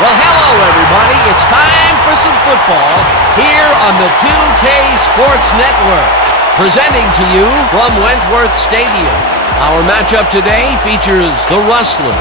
Well, hello, everybody. It's time for some football here on the 2K Sports Network. Presenting to you from Wentworth Stadium. Our matchup today features the Rustlers.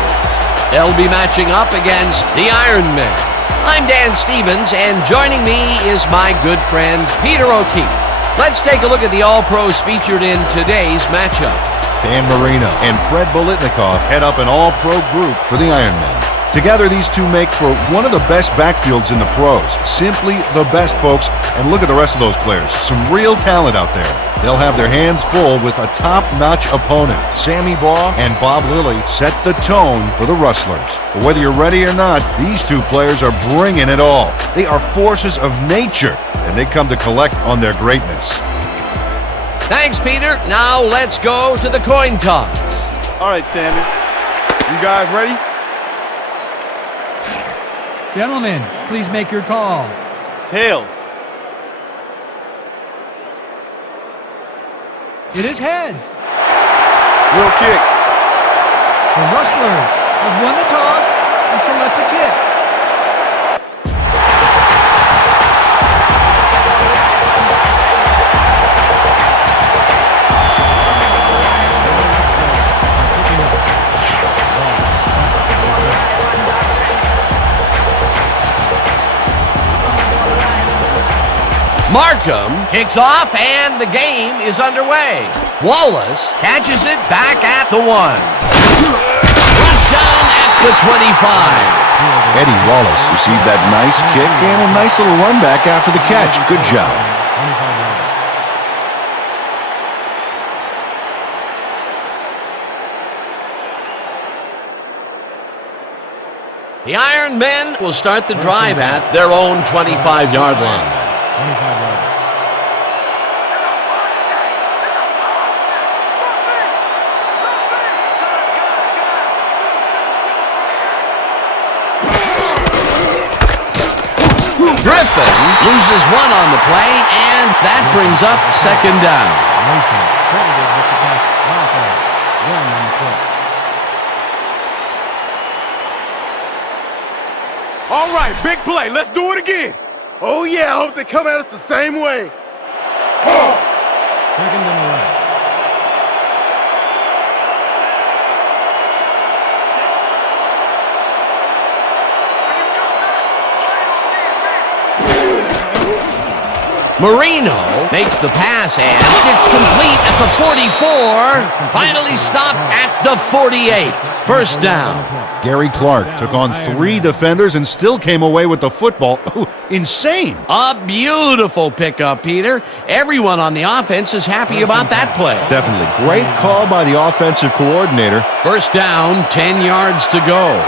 They'll be matching up against the Ironmen. I'm Dan Stevens, and joining me is my good friend Peter O'Keefe. Let's take a look at the All-Pros featured in today's matchup. Dan Marino and Fred Bolitnikoff head up an all-pro group for the Ironmen. Together, these two make for one of the best backfields in the pros. Simply the best, folks. And look at the rest of those players. Some real talent out there. They'll have their hands full with a top-notch opponent. Sammy Baugh and Bob Lilly set the tone for the Rustlers. But whether you're ready or not, these two players are bringing it all. They are forces of nature, and they come to collect on their greatness. Thanks, Peter. Now let's go to the coin toss. All right, Sammy. You guys ready? Gentlemen, please make your call. Tails. It is heads. Real kick. The Rustlers have won the toss and select a kick. Markham kicks off, and the game is underway. Wallace catches it back at the 1. Brought down at the 25. Eddie Wallace received that nice kick and a nice little run back after the catch. Good job. The Iron Men will start the drive at their own 25-yard line. Griffin loses one on the play, and that brings up second down. All right, big play. Let's do it again. Oh, yeah, I hope they come at us the same way. Second and 11. Marino makes the pass, and it's complete at the 44. Finally stopped at the 48. First down. Gary Clark took on 3 defenders and still came away with the football. Insane. A beautiful pickup, Peter. Everyone on the offense is happy about that play. Definitely. Great call by the offensive coordinator. First down, 10 yards to go.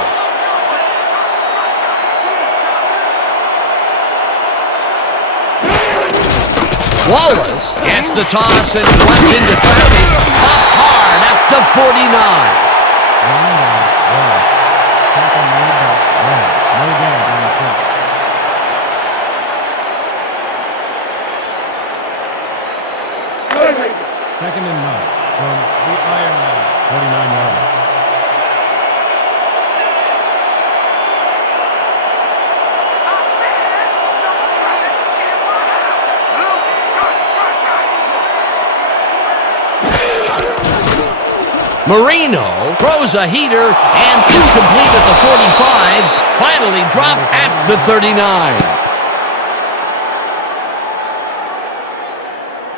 Wallace gets the toss and runs into traffic. Up hard at the 49. Second and 9 from the Ironman, 49 yards. Marino throws a heater and incomplete at the 45. Finally dropped at the 39.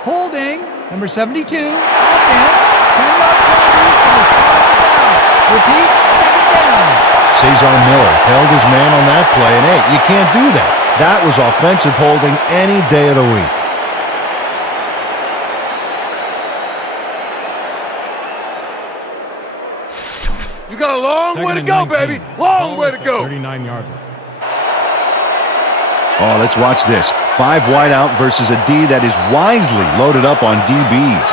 Holding, number 72, up in, 10-yard penalty from the spot on the down. Repeat, second down. Cesar Miller held his man on that play, and hey, you can't do that. That was offensive holding any day of the week. You got a long way to go, baby. Long way to go. 39-yard. Oh, let's watch this. 5 wide out versus a D that is wisely loaded up on DBs.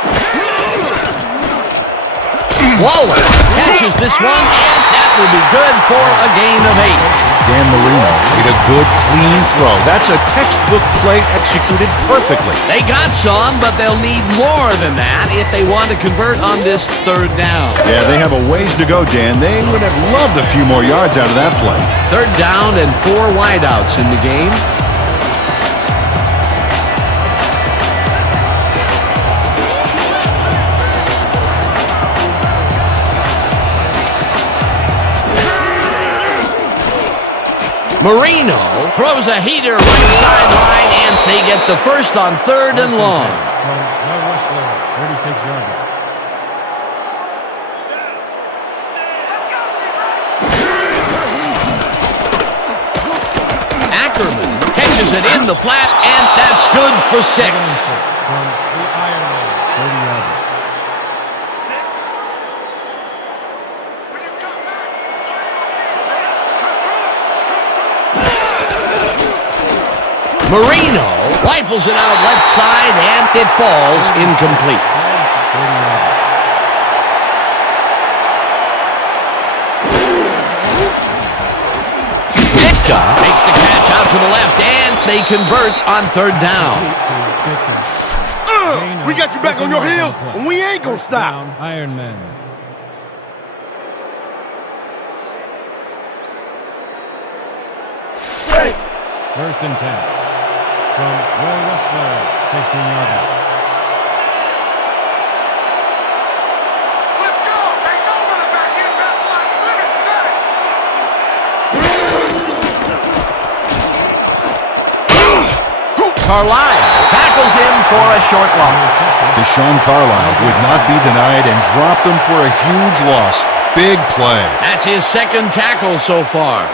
Wallace catches this one, and that will be good for a gain of 8. Dan Marino made a good, clean throw. That's a textbook play executed perfectly. They got some, but they'll need more than that if they want to convert on this third down. Yeah, they have a ways to go, Dan. They would have loved a few more yards out of that play. Third down and 4 wideouts in the game. Marino throws a heater right sideline, and they get the first on 3rd and long. From the Rustlers, 36-yarder. Ackerman catches it in the flat, and that's good for 6. From the Ironman, 30-yarder. Marino rifles it out left side, and it falls incomplete. Ditka makes the catch out to the left, and they convert on 3rd down. We got you back on your heels, and we ain't gonna stop. Ironman. Hey. 1st and 10. From the Rustlers, 16-yarder. Let's go! Take over the back end, that's like Carlisle tackles him for a short loss. Deshaun Carlisle would not be denied and dropped him for a huge loss. Big play. That's his 2nd tackle so far.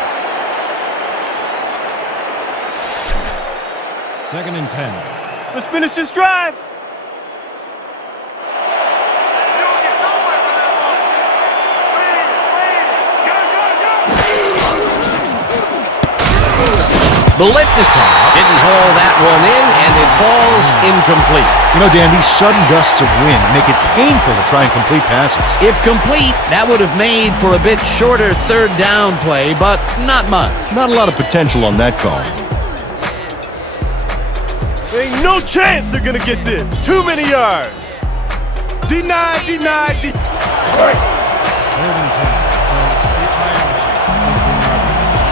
2nd and 10. Let's finish this drive. Bolitnikov didn't haul that one in, and it falls incomplete. You know, Dan, these sudden gusts of wind make it painful to try and complete passes. If complete, that would have made for a bit shorter 3rd down play, but not much. Not a lot of potential on that call. There ain't no chance they're gonna get this. Too many yards. Denied. 3rd and 10. From the Ironman, 16-yarder.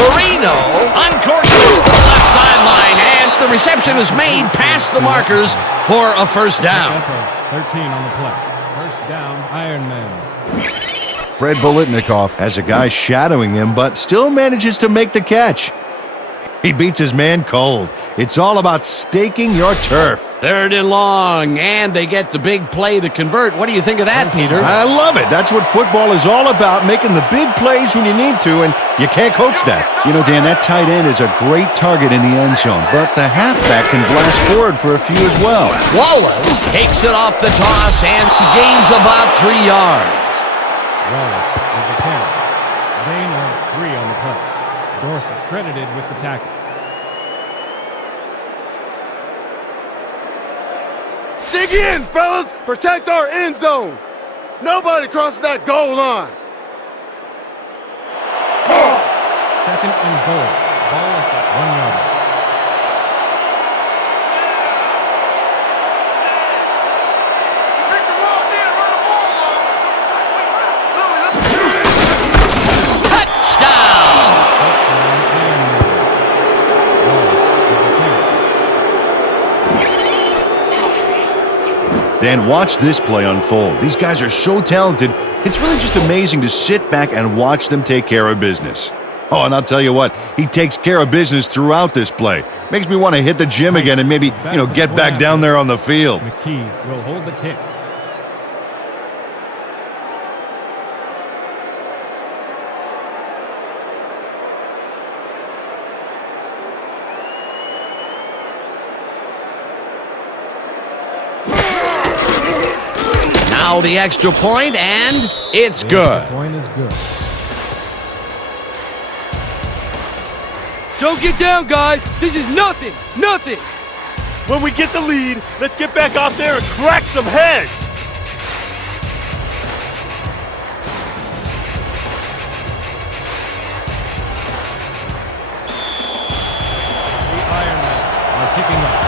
Marino uncorks the left sideline, and the reception is made past the markers for a first down. 13 on the play. First down, Ironman. Fred Bolitnikoff has a guy shadowing him, but still manages to make the catch. He beats his man cold. It's all about staking your turf. 3rd and long, and they get the big play to convert. What do you think of that, Peter? I love it. That's what football is all about, making the big plays when you need to, and you can't coach that. You know, Dan, that tight end is a great target in the end zone, but the halfback can blast forward for a few as well. Wallace takes it off the toss and gains about 3 yards. Wallace is a carry. Gain of 3 on the play. Dorsey credited with the tackle. Dig in, fellas! Protect our end zone! Nobody crosses that goal line! 2nd and goal. Ball at the 1 yard line. Dan, watch this play unfold. These guys are so talented, it's really just amazing to sit back and watch them take care of business. Oh, and I'll tell you what, he takes care of business throughout this play. Makes me want to hit the gym again and maybe, get back down there on the field. McKee will hold the kick. Now the extra point, and it's good. The point is good. Don't get down, guys. This is nothing. Nothing. When we get the lead, let's get back out there and crack some heads! The Ironmen are kicking up.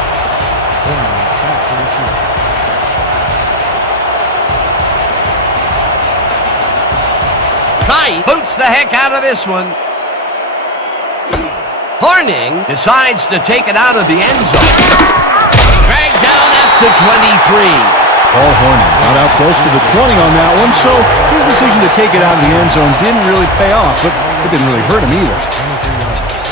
Corner back to receive. Kite boots the heck out of this one. Horning decides to take it out of the end zone. Dragged down at the 23. Paul Horning got out close to the 20 on that one, so his decision to take it out of the end zone didn't really pay off, but it didn't really hurt him either. 23 yards.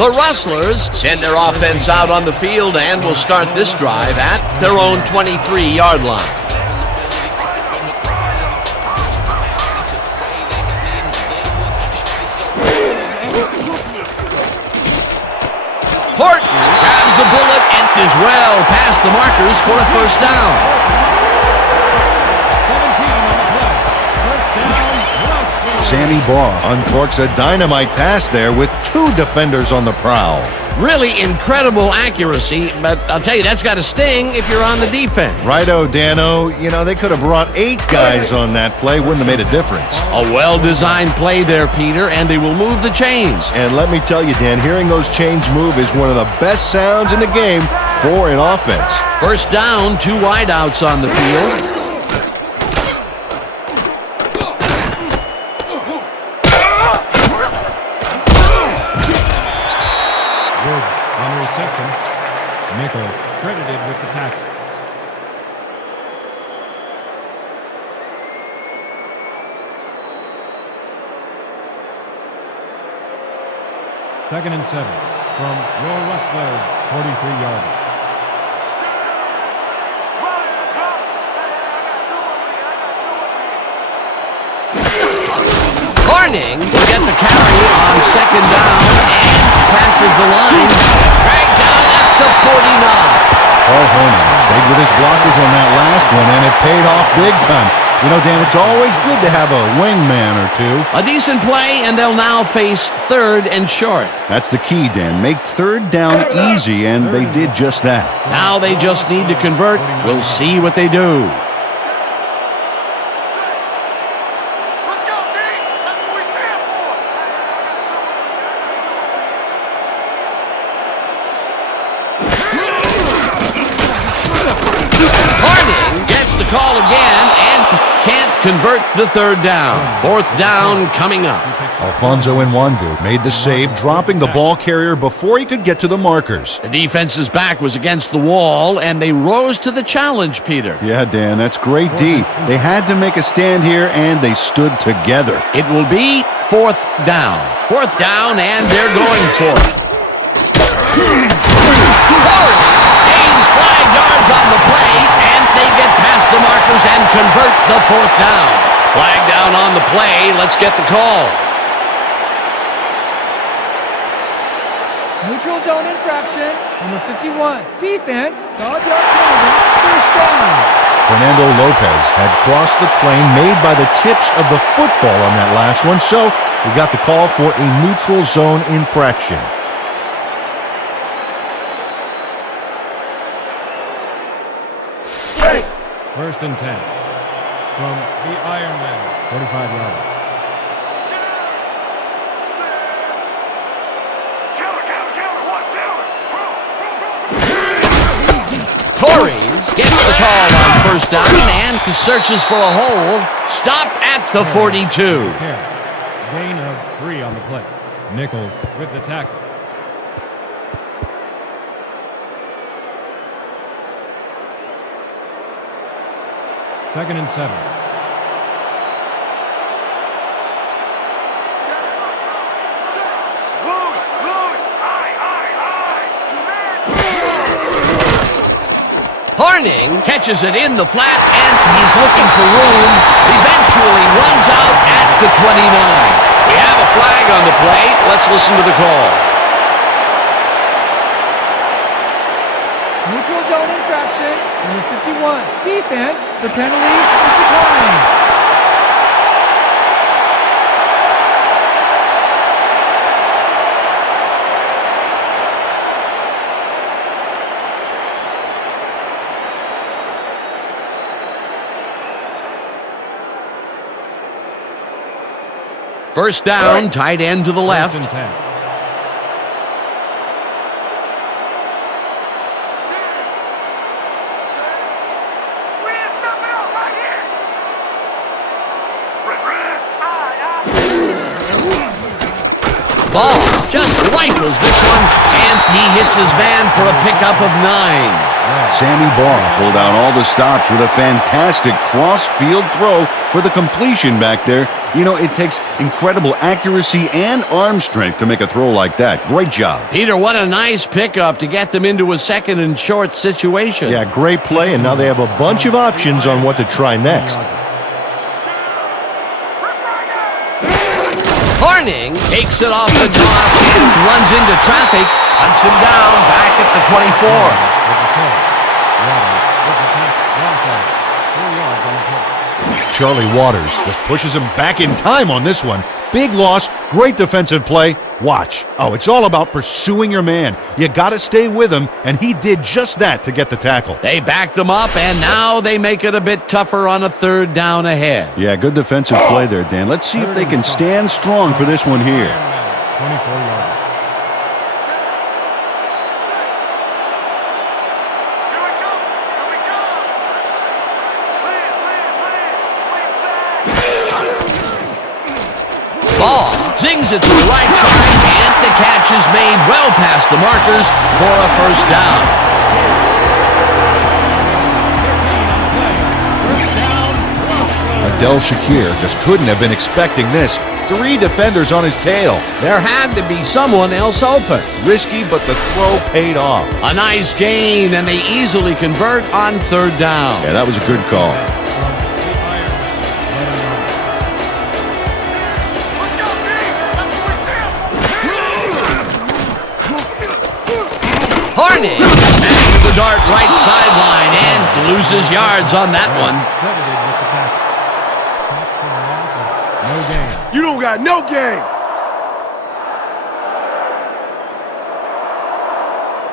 The Rustlers send their offense out on the field and will start this drive at their own 23-yard line. Horton grabs the bullet and is well past the markers for a first down. 17 on the play. First down, Rustlers. Sammy Baugh uncorks a dynamite pass there with 2 defenders on the prowl. Really incredible accuracy, but I'll tell you, that's got to sting if you're on the defense. Righto, Dano. They could have brought 8 guys on that play. Wouldn't have made a difference. A well-designed play there, Peter, and they will move the chains. And let me tell you, Dan, hearing those chains move is one of the best sounds in the game for an offense. First down, 2 wideouts on the field. On reception, Nichols credited with the tackle. Second and 7 from your Rustlers, 43-yard. Horning will get the carry on second down and passes the line. Dragged down at the 49. Paul Horning stayed with his blockers on that last one, and it paid off big time. Dan, it's always good to have a wingman or two. A decent play, and they'll now face 3rd and short. That's the key, Dan. Make 3rd down easy, and they did just that. Now they just need to convert. We'll see what they do. Call again, and can't convert the third down. Fourth down coming up. Alfonso Nwangu made the save, dropping the ball carrier before he could get to the markers. The defense's back was against the wall, and they rose to the challenge, Peter. Yeah, Dan, that's great D. They had to make a stand here, and they stood together. It will be fourth down. Fourth down, and they're going for it. Gains 5 yards on the play, and they get past the markers and convert the fourth down. Flag down on the play. Let's get the call. Neutral zone infraction. Number 51. Defense. 5-yard penalty. First down. Fernando Lopez had crossed the plane made by the tips of the football on that last one, so we got the call for a neutral zone infraction. First and 10 from the Ironman, 45-yard. Torres gets the call on first down and searches for a hole. Stopped at the 42. Gain of 3 on the play. Nichols with the tackle. Second and 7. Harning catches it in the flat, and he's looking for room. Eventually runs out at the 29. We have a flag on the play. Let's listen to the call. Neutral zone infraction. Number 51. Defense. The penalty is declined. First down, tight end to the left. First and 10. Ball just rifles this one, and he hits his man for a pickup of 9. Sammy Barr pulled out all the stops with a fantastic cross-field throw for the completion back there. You know, it takes incredible accuracy and arm strength to make a throw like that. Great job. Peter, what a nice pickup to get them into a second and short situation. Yeah, great play, and now they have a bunch of options on what to try next. Harning takes it off the toss and runs into traffic. Hunts him down back at the 24. Charlie Waters just pushes him back in time on this one. Big loss, great defensive play. Watch. Oh, it's all about pursuing your man. You got to stay with him, and he did just that to get the tackle. They backed them up, and now they make it a bit tougher on a third down ahead. Yeah, good defensive play there, Dan. Let's see if they can stand strong for this one here. 24-yard. Ball zings it to the right side, and the catch is made well past the markers for a first down. Adel Shakir just couldn't have been expecting this. 3 defenders on his tail. There had to be someone else open. Risky, but the throw paid off. A nice gain, and they easily convert on third down. Yeah, that was a good call. Harning back the dart right sideline and loses yards on that one. Credited with the tackle. Catch for the loss. No gain. You don't got no game.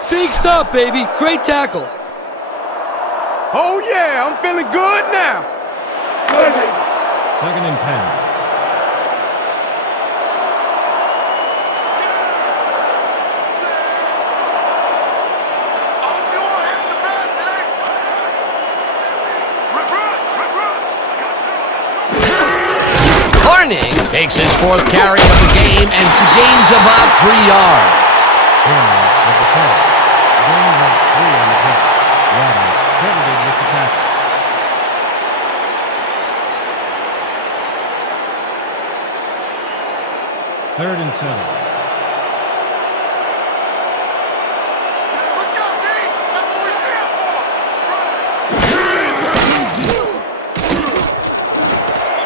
Big stop, baby. Great tackle. Oh, yeah, I'm feeling good now. Second and 10. Warning takes his 4th carry of the game and gains about 3 yards. Burnley with the carry. Gain of 3 on the play. Waddles credited with the tackle. Third and 7.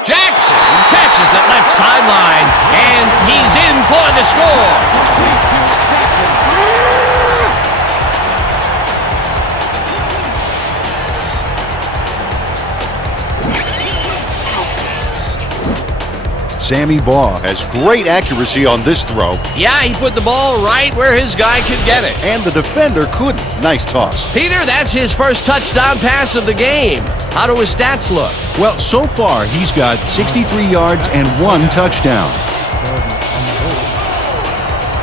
Jackson catches it left sideline, and he's in for the score. Sammy Baugh has great accuracy on this throw, Yeah, he put the ball right where his guy could get it. and the defender couldn't. Nice toss. Peter, that's his first touchdown pass of the game. How do his stats look? Well, so far, he's got 63 yards and 1 touchdown. Jordan on the hold.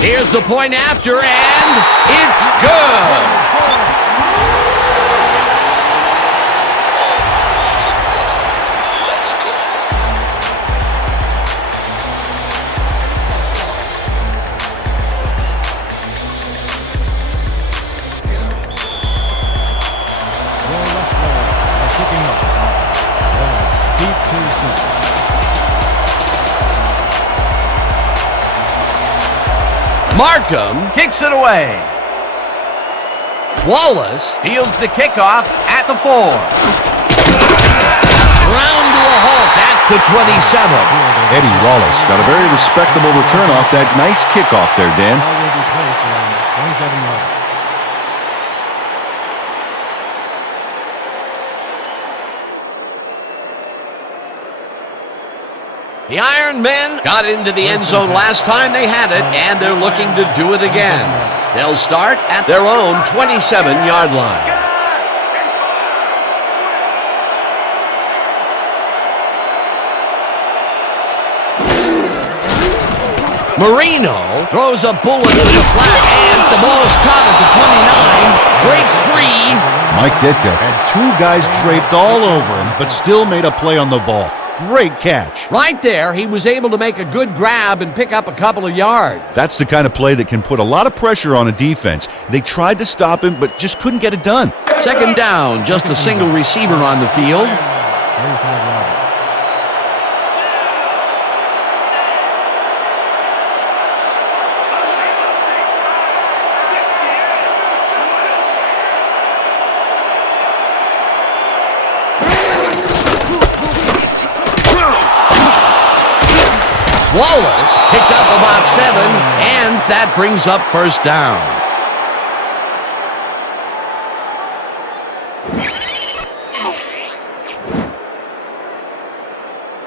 Here's the point after, and it's good. The Rustlers are kicking off. Wallace deep to receive. Markham kicks it away. Wallace Fields the kickoff at the 4. ground to a halt at the 27. Eddie Wallace got a very respectable return off that nice kickoff there, Dan. Ball will be placed around 27 yards. The Iron Men got into the end zone last time they had it, and they're looking to do it again. They'll start at their own 27-yard line. Marino throws a bullet in the flat, and the ball's caught at the 29, breaks free. Mike Ditka had 2 guys draped all over him, but still made a play on the ball. Great catch. Right there, he was able to make a good grab and pick up a couple of yards. That's the kind of play that can put a lot of pressure on a defense. They tried to stop him, but just couldn't get it done. Second down, just a single receiver on the field. 35 yards. Wallace picked up about 7, and that brings up first down.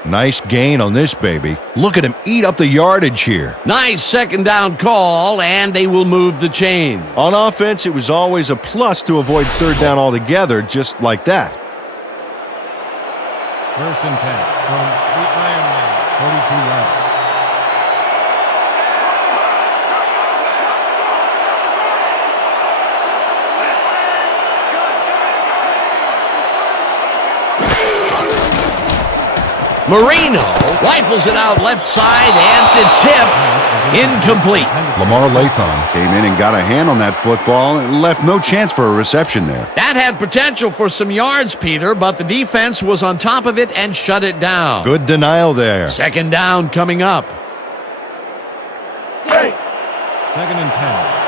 Nice gain on this baby. Look at him eat up the yardage here. Nice second down call, and they will move the chain. On offense, it was always a plus to avoid third down altogether, just like that. First and 10 from the Iron Man, 42 yards. Marino rifles it out left side, and it's tipped. Incomplete. Lamar Latham came in and got a hand on that football and left no chance for a reception there. That had potential for some yards, Peter, but the defense was on top of it and shut it down. Good denial there. Second down coming up. Second and 10.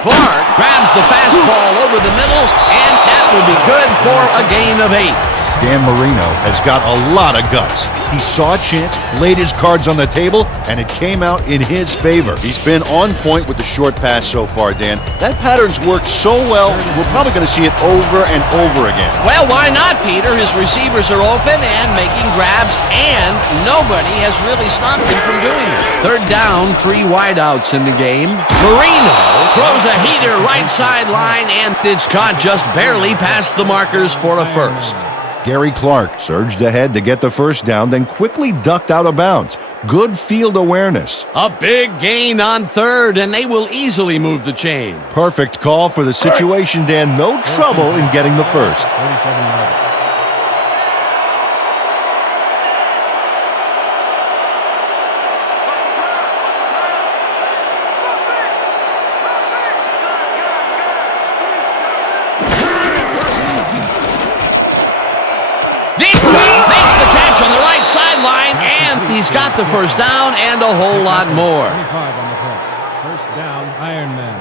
Clark grabs the fastball over the middle, and that will be good for a gain of 8. Dan Marino has got a lot of guts. He saw a chance, laid his cards on the table, and it came out in his favor. He's been on point with the short pass so far, Dan. That pattern's worked so well, we're probably going to see it over and over again. Well, why not, Peter? His receivers are open and making grabs, and nobody has really stopped him from doing it. Third down, 3 wideouts in the game. Marino throws a heater right sideline, and it's caught just barely past the markers for a first. Gary Clark surged ahead to get the first down, then quickly ducked out of bounds. Good field awareness. A big gain on third, and they will easily move the chain. Perfect call for the situation, Dan. No trouble in getting the first. 37 yards. Makes the catch on the right sideline, and he's got the first down and a whole lot more. 25 on the play. First down, Ironman.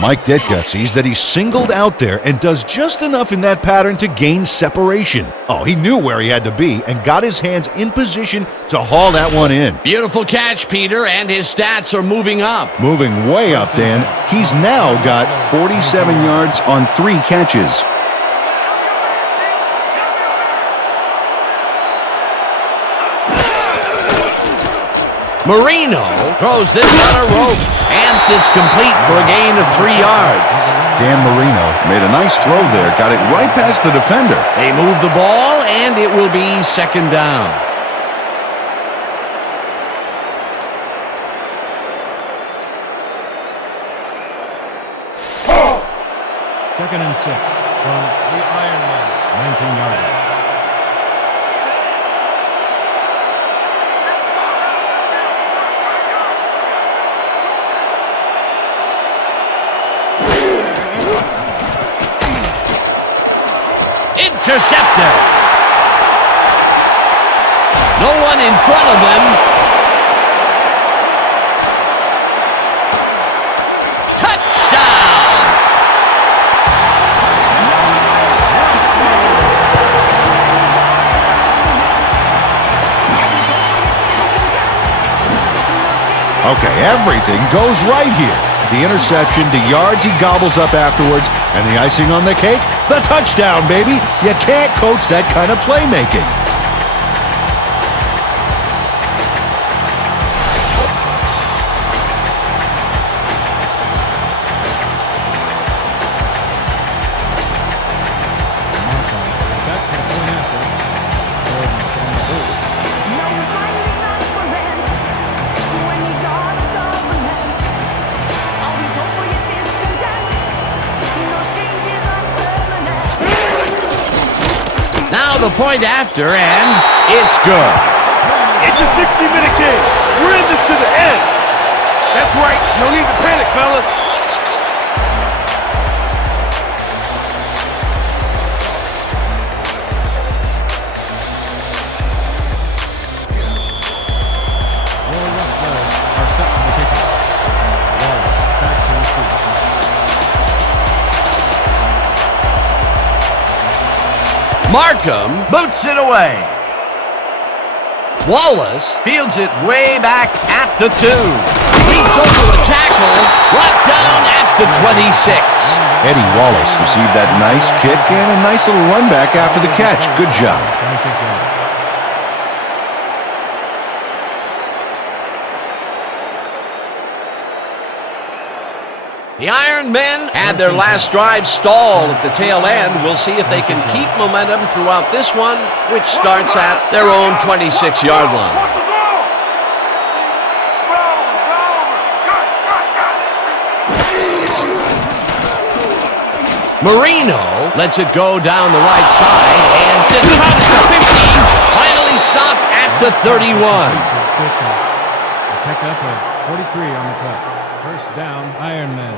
Mike Ditka sees that he's singled out there and does just enough in that pattern to gain separation. Oh, he knew where he had to be and got his hands in position to haul that one in. Beautiful catch, Peter, and his stats are moving up. Moving way up, Dan. He's now got 47 yards on 3 catches. Marino throws this on a rope, and it's complete for a gain of 3 yards. Dan Marino made a nice throw there, got it right past the defender. They move the ball, and it will be second down. Second and 6 from the Ironman. 19 yards. Intercepted. No one in front of him. Touchdown. Okay, everything goes right here. The interception, the yards he gobbles up afterwards, and the icing on the cake, the touchdown, baby. You can't coach that kind of playmaking. Now the point after, and it's good. It's a 60-minute game. We're in this to the end. That's right. No need to panic, fellas. Your Rustlers are set for the kickoff. Wallace back to receive. Markham boots it away. Wallace fields it way back at the 2. Leaps over a tackle, brought down at the 26. Eddie Wallace received that nice kick and a nice little run back after the catch. Good job. 26 yards. The Iron Men had their last drive stalled at the tail end. We'll see if they can keep momentum throughout this one, which starts at their own 26-yard line. Marino lets it go down the right side, and it's out at the 50, finally stopped at the 31. Pick up a 43 on the play. First down, Ironman.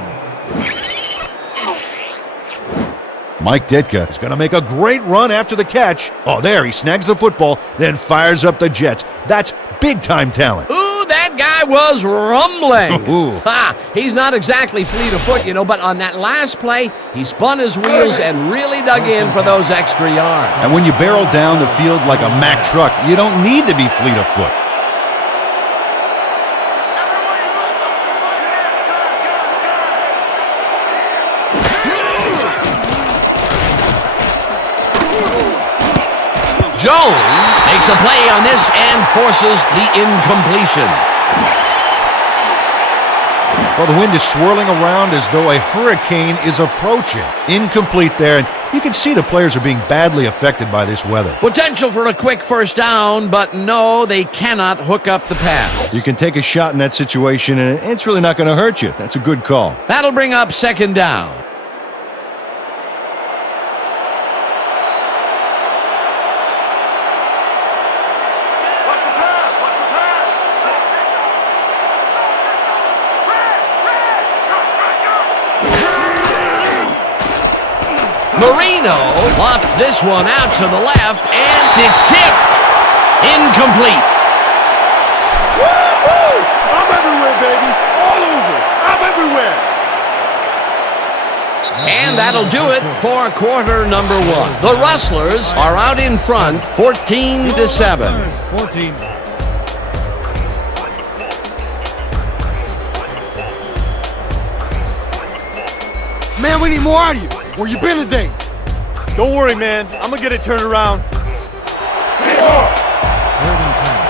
Mike Ditka is going to make a great run after the catch. Oh, there, he snags the football, then fires up the Jets. That's big-time talent. Ooh, that guy I was rumbling. Ooh. Ha! He's not exactly fleet of foot, but on that last play, he spun his wheels and really dug in for those extra yards. And when you barrel down the field like a Mack truck, you don't need to be fleet of foot. Jones makes a play on this and forces the incompletion. Well, the wind is swirling around as though a hurricane is approaching. Incomplete there, and you can see the players are being badly affected by this weather. Potential for a quick first down, but no, they cannot hook up the pass. You can take a shot in that situation, and it's really not going to hurt you. That's a good call. That'll bring up second down. Marino lofts this one out to the left, and it's tipped. Incomplete. Woo-hoo! I'm everywhere, baby. All over. I'm everywhere. And that'll do it for quarter number one. The Rustlers are out in front, 14-7. 14. Man, we need more out of you. Where you been today? Don't worry, man. I'm going to get it turned around. Third and 10.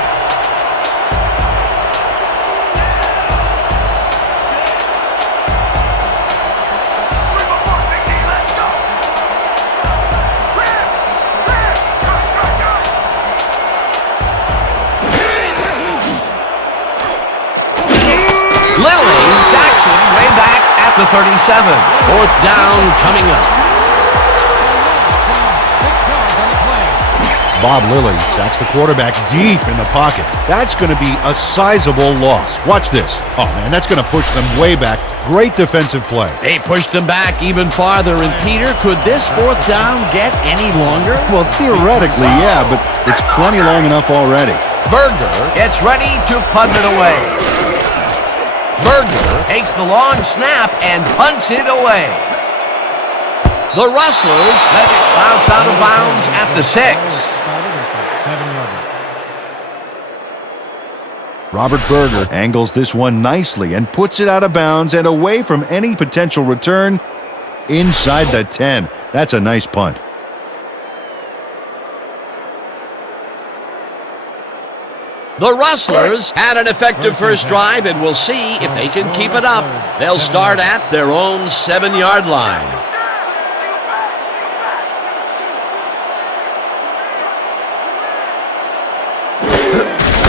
Jackson way back at the 37. Fourth down coming up. 6 yards on the play. Bob Lilly sacks the quarterback deep in the pocket. That's going to be a sizable loss. Watch this. Oh, man, that's going to push them way back. Great defensive play. They pushed them back even farther, and Peter, could this fourth down get any longer? Well, theoretically, yeah, but it's plenty long enough already. Berger Gets ready to punt it away. Berger takes the long snap and punts it away. The Rustlers Let it bounce out of bounds at the 6. Started at the 7-yard line. Robert Berger angles this one nicely and puts it out of bounds and away from any potential return inside the 10. That's a nice punt. The Rustlers had an effective first drive, and we'll see if they can keep it up. They'll start at their own 7-yard line.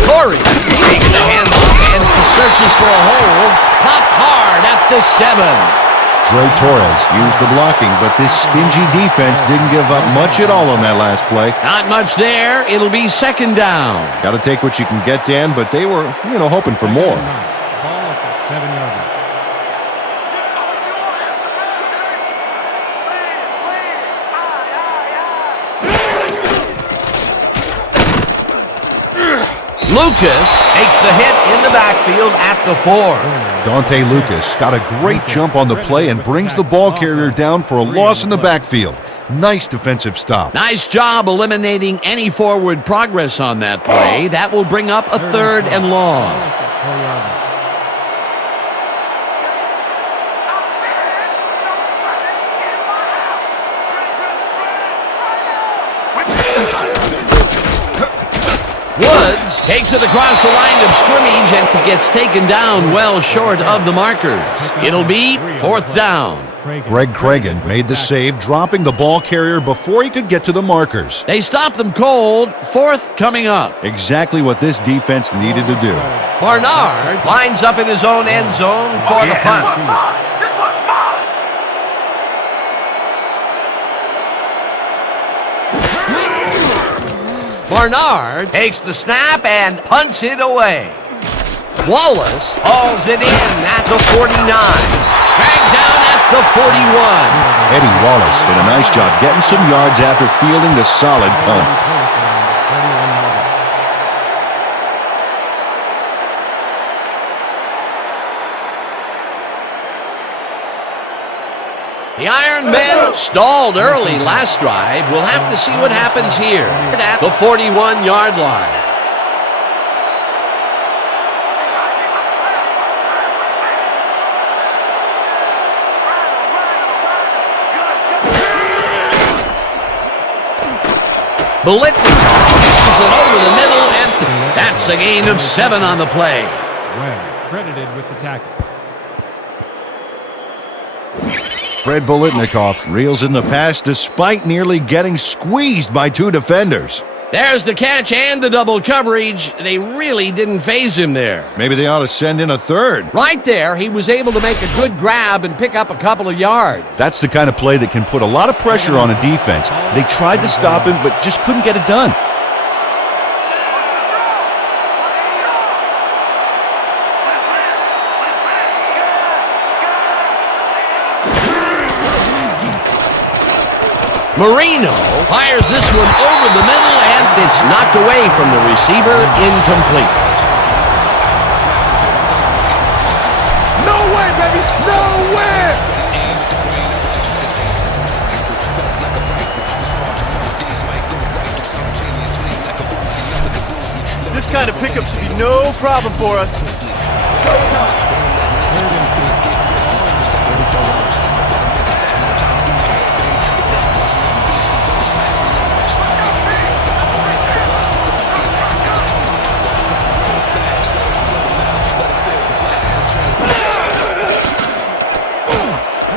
Corey takes the handoff and searches for a hole. Popped hard at the 7. Dre Torres used the blocking, but this stingy defense didn't give up much at all on that last play. Not much there. It'll be second down. Got to take what you can get, Dan, but they were, hoping for more. Ball at the 7-yard line. Lucas Takes the hit in the backfield at the 4. Dante Lucas got a great jump on the play and brings the ball carrier down for a loss in the backfield. Nice defensive stop. Nice job eliminating any forward progress on that play. That will bring up a third and long. Ball at the 4-yard line. Woods takes it across the line of scrimmage and gets taken down well short of the markers. It'll be fourth down. Greg Cragen made the save, dropping the ball carrier before he could get to the markers. They stopped them cold. Fourth coming up. Exactly what this defense needed to do. Barnard Lines up in his own end zone for the punt. Barnard Takes the snap and punts it away. Wallace Hauls it in at the 49. dragged down at the 41. Eddie Wallace did a nice job getting some yards after fielding the solid punt. Ironmen stalled early last drive. We'll have to see what happens here at the 41-yard line. Bolitnikov passes it over the middle, and that's a gain of 7 on the play. Well, credited with the tackle. Fred Bolitnikov reels in the pass despite nearly getting squeezed by 2 defenders. There's the catch and the double coverage. They really didn't faze him there. Maybe they ought to send in a third. Right there, he was able to make a good grab and pick up a couple of yards. That's the kind of play that can put a lot of pressure on a defense. They tried to stop him, but just couldn't get it done. Marino fires this one over the middle, and it's knocked away from the receiver, incomplete. No way, baby! No way! This kind of pickup should be no problem for us.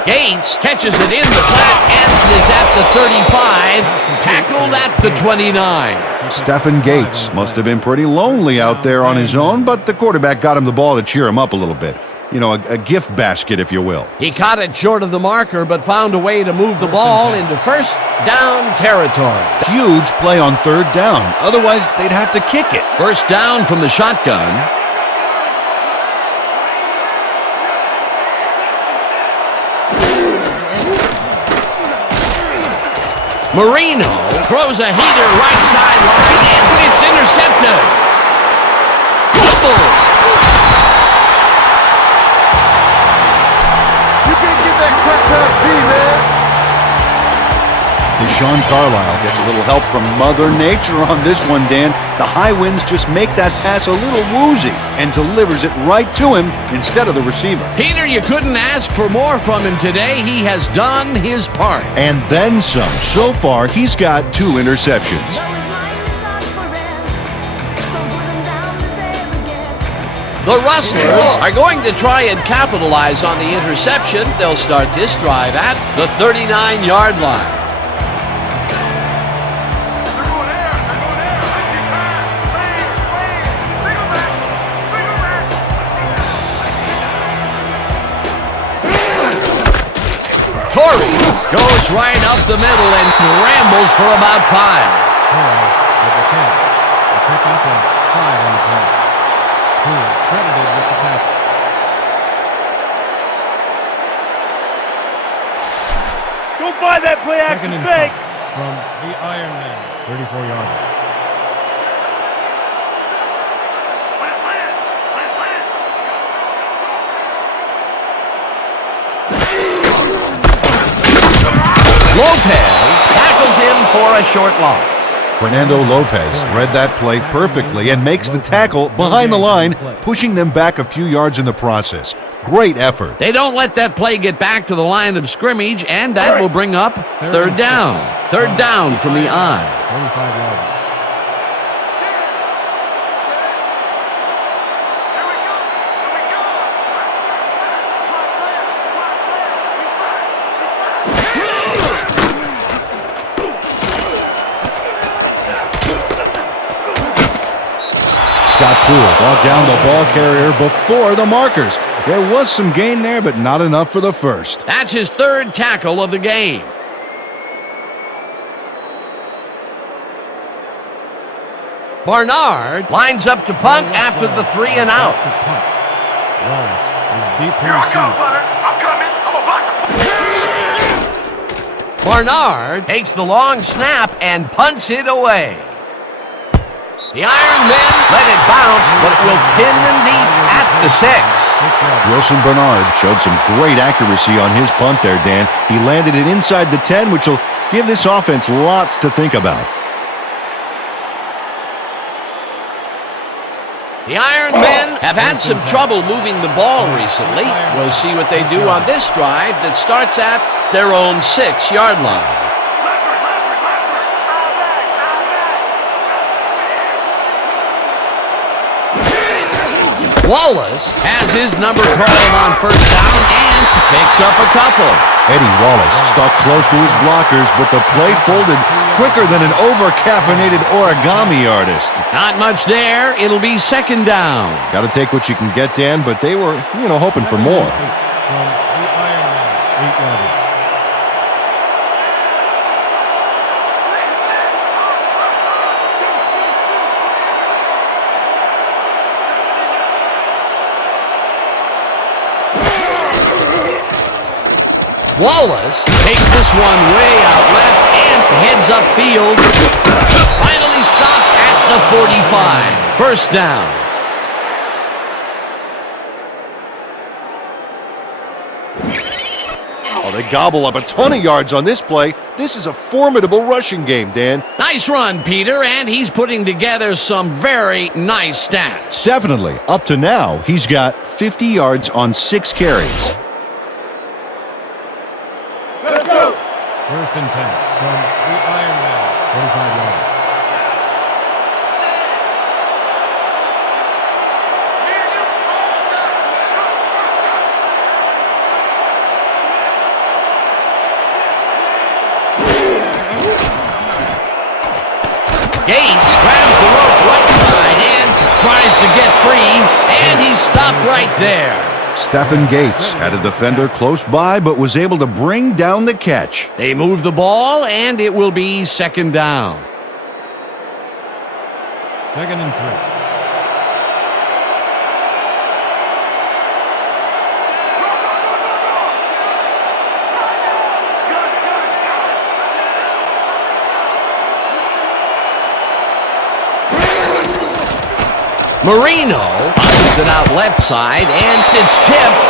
Gates catches it in the flat and is at the 35, tackled at the 29. Stephen Gates must have been pretty lonely out there on his own, but the quarterback got him the ball to cheer him up a little bit. You know, a gift basket, if you will. He caught it short of the marker, but found a way to move the ball into first down territory. Huge play on 3rd down. Otherwise, they'd have to kick it. First down from the shotgun. Marino throws a heater right sideline, and it's intercepted. Fumble. You can't get that quick past me, man. Deshaun Carlisle gets a little help from Mother Nature on this one, Dan. The high winds just make that pass a little woozy and delivers it right to him instead of the receiver. Peter, you couldn't ask for more from him today. He has done his part. And then some. So far, he's got 2 interceptions. The Rustlers are going to try and capitalize on the interception. They'll start this drive at the 39-yard line. Torrey goes right up the middle and rambles for about 5. Torres with the catch. A pickup of 5 on the play. Poole credited with the tackle. Go find that play action Second and fake. 5 from the Ironman. 34-yard line. Lopez tackles him for a short loss. Fernando Lopez read that play perfectly and makes the tackle behind the line, pushing them back a few yards in the process. Great effort. They don't let that play get back to the line of scrimmage, and that will bring up 3rd down. 3rd down from the I. 45-yard line. Scott Poole brought down the ball carrier before the markers. There was some gain there, but not enough for the first. That's his 3rd tackle of the game. Barnard lines up to punt after the 3 and out. Wallace is deep to Here I receive. go, Butter. I'm coming. I'm a blocker. Barnard takes the long snap and punts it away. The Ironmen let it bounce, but it will pin them deep at the 6. Wilson Bernard showed some great accuracy on his punt there, Dan. He landed it inside the 10, which will give this offense lots to think about. The Iron Men have had some trouble moving the ball recently. We'll see what they do on this drive that starts at their own 6-yard line. Wallace has his number called on first down and picks up a couple. Eddie Wallace stuck close to his blockers, but the play folded quicker than an over-caffeinated origami artist. Not much there. It'll be second down. Got to take what you can get, Dan, but they were, hoping for more. From the Iron Man, 8-yard. Wallace takes this one way out left and heads upfield. Finally stopped at the 45. First down. Oh, they gobble up a ton of yards on this play. This is a formidable rushing game, Dan. Nice run, Peter, and he's putting together some very nice stats. Definitely. Up to now, he's got 50 yards on 6 carries. First and 10 from the Iron Man, 45-yard. Gates grabs the rope right side and tries to get free, and he's stopped right there. Stephen Gates had a defender close by, but was able to bring down the catch. They move the ball, and it will be second down. Second and 3. Marino passes it out left side, and it's tipped.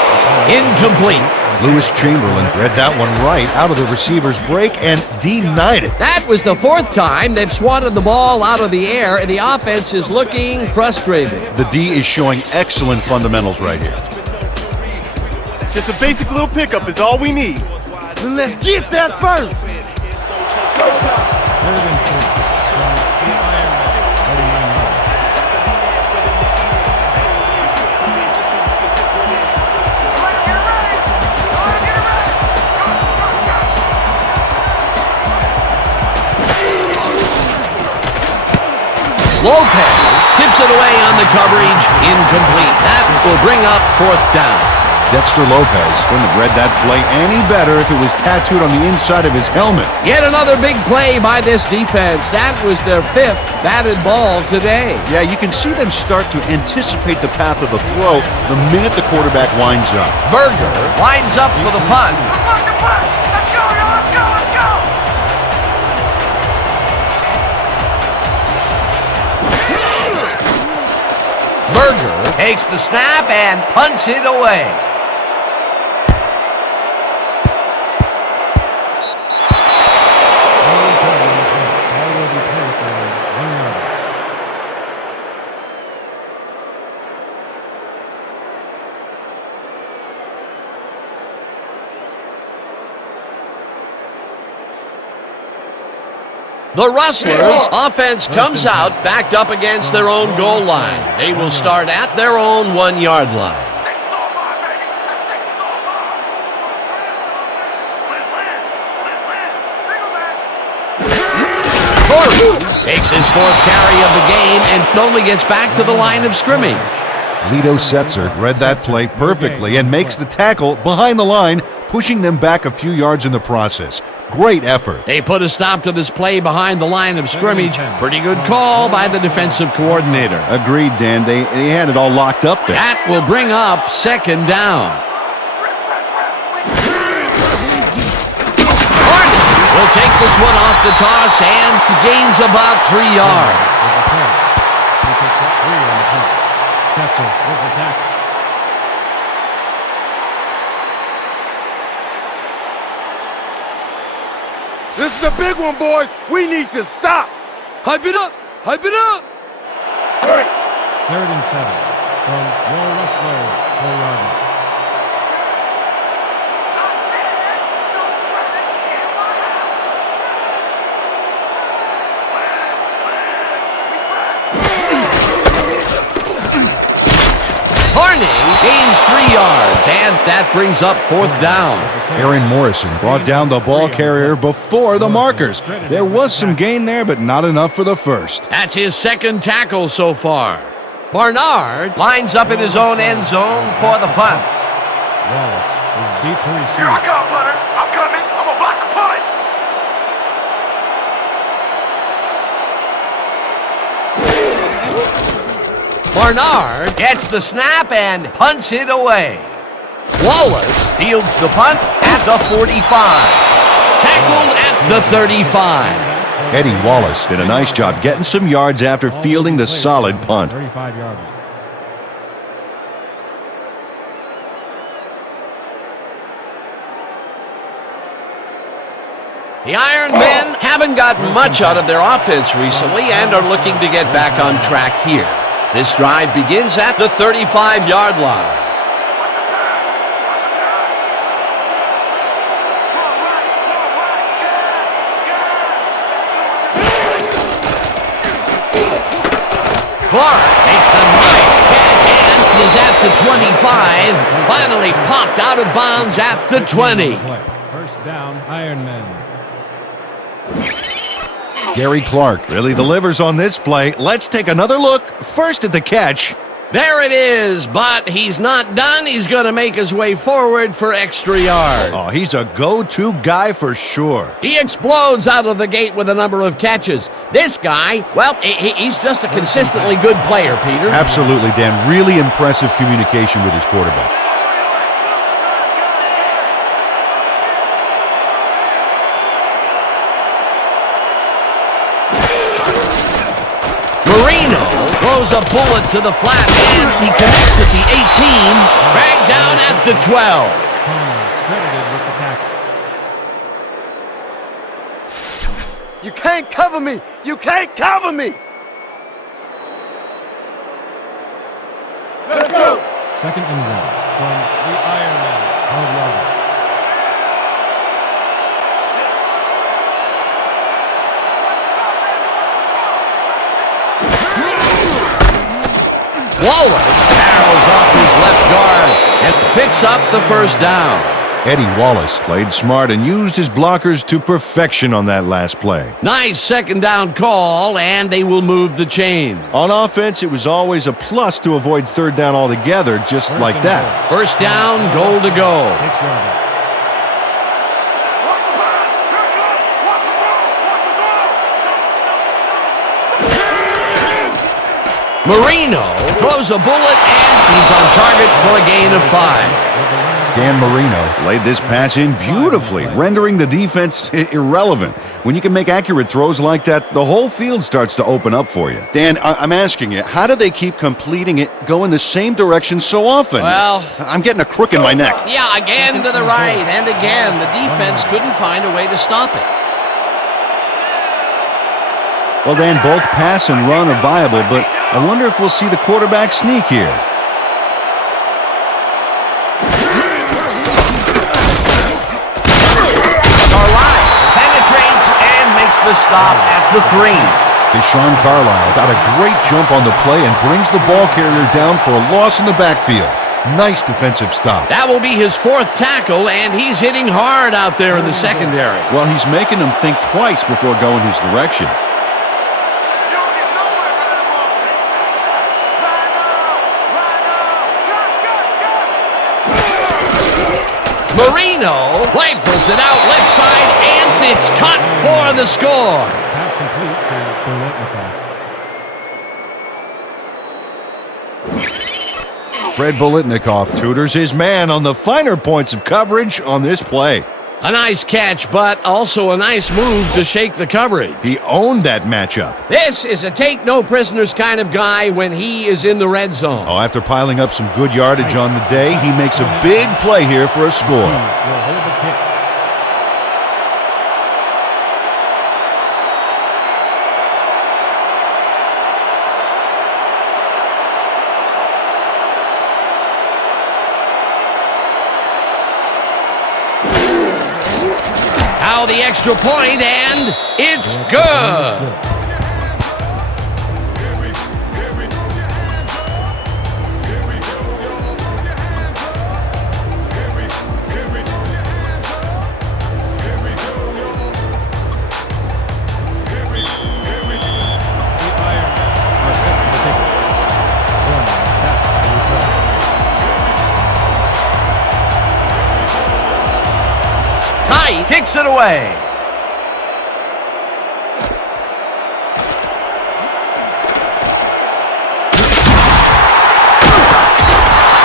Incomplete. Lewis Chamberlain read that one right out of the receiver's break and denied it. That was the 4th time they've swatted the ball out of the air, and the offense is looking frustrated. The D is showing excellent fundamentals right here. Just a basic little pickup is all we need. Then let's get that first. Third and 3 from the Iron Man, 39-yard. Lopez tips it away on the coverage. Incomplete. That will bring up 4th down. Dexter Lopez couldn't have read that play any better if it was tattooed on the inside of his helmet. Yet another big play by this defense. That was their 5th batted ball today. Yeah, you can see them start to anticipate the path of the throw the minute the quarterback winds up. Berger winds up for the punt. Berger takes the snap and punts it away. The Rustlers' offense comes out backed up against their own goal line. They will start at their own 1-yard line. Torrey takes his 4th carry of the game and only gets back to the line of scrimmage. Lito Setzer read that play perfectly and makes the tackle behind the line, pushing them back a few yards in the process. Great effort. They put a stop to this play behind the line of scrimmage. Pretty good call by the defensive coordinator. Agreed, Dan. They had it all locked up there. That will bring up second down. Harden will take this one off the toss and gains about 3 yards. He picks up 3 on the punt. Setzer with the tackle. This is a big one, boys. We need to stop. Hype it up! Hype it up! 3rd and 7 from your Rustlers 4-yard line. Horning gains 3 yards, and that brings up 4th down. Aaron Morrison brought down the ball carrier before the markers. There was some gain there, but not enough for the first. That's his 2nd tackle so far. Barnard lines up in his own end zone for the punt. Wallace is deep to receive. Here I come, punter. I'm coming. I'm gonna block the punt. Barnard gets the snap and punts it away. Wallace fields the punt at the 45. Tackled at the 35. Eddie Wallace did a nice job getting some yards after fielding the solid punt. 35-yard line. The Iron Men haven't gotten much out of their offense recently and are looking to get back on track here. This drive begins at the 35-yard line. Clark makes the nice catch and is at the 25. Finally popped out of bounds at the 20. 1st down, Iron Men. Gary Clark really delivers on this play. Let's take another look. First at the catch. There it is, but he's not done. He's going to make his way forward for extra yards. Oh, he's a go-to guy for sure. He explodes out of the gate with a number of catches. This guy, well, he's just a consistently good player, Peter. Absolutely, Dan. Really impressive communication with his quarterback. Marino throws a bullet to the flat, and he connects at the 18, dragged down at the 12. Credited with the tackle. You can't cover me! You can't cover me! Let's go! 2nd and 1 from the Iron Men. 12-yard line. Wallace arrows off his left guard and picks up the 1st down. Eddie Wallace played smart and used his blockers to perfection on that last play. Nice 2nd down call, and they will move the chain. On offense, it was always a plus to avoid 3rd down altogether, just like that. 1st down, goal to go. 6-yard line. Marino throws a bullet, and he's on target for a gain of 5. Dan Marino laid this pass in beautifully, rendering the defense irrelevant. When you can make accurate throws like that, the whole field starts to open up for you. Dan, I'm asking you, how do they keep completing it going the same direction so often? Well, I'm getting a crook in my neck. yeah, again to the right, and again, the defense couldn't find a way to stop it. Well, Dan, both pass and run are viable, but I wonder if we'll see the quarterback sneak here. Carlisle penetrates and makes the stop at the 3. Deshaun Carlisle got a great jump on the play and brings the ball carrier down for a loss in the backfield. Nice defensive stop. That will be his 4th tackle, and he's hitting hard out there in the secondary. Well, he's making them think twice before going his direction. Marino rifles it out left side, and it's caught for the score. Pass complete to Bolitnikoff. Fred Bolitnikoff tutors his man on the finer points of coverage on this play. A nice catch, but also a nice move to shake the coverage. He owned that matchup. This is a take-no-prisoners kind of guy when he is in the red zone. Oh, after piling up some good yardage on the day, he makes a big play here for a score. Will hold the kick. Now the extra point, and it's good. Kicks it away.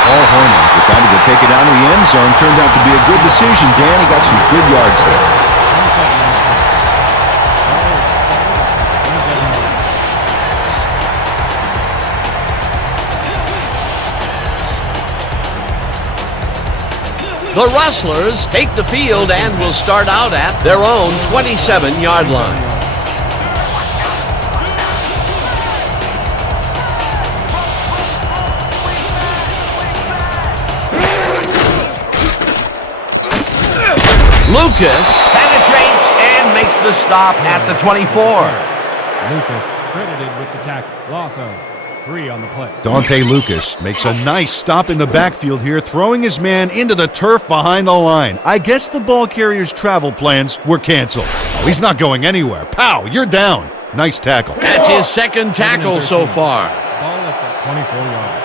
Paul Hornung decided to take it down to the end zone. Turned out to be a good decision, Dan. He got some good yards there. The Rustlers take the field and will start out at their own 27-yard line. Lucas Penetrates and makes the stop at the 24. Lucas credited with the tackle. Loss of 3 on the play. Dante Lucas makes a nice stop in the backfield here, throwing his man into the turf behind the line. I guess the ball carrier's travel plans were canceled. Oh, he's not going anywhere. Pow, you're down. Nice tackle. That's his second tackle so far. Ball at the 24-yard.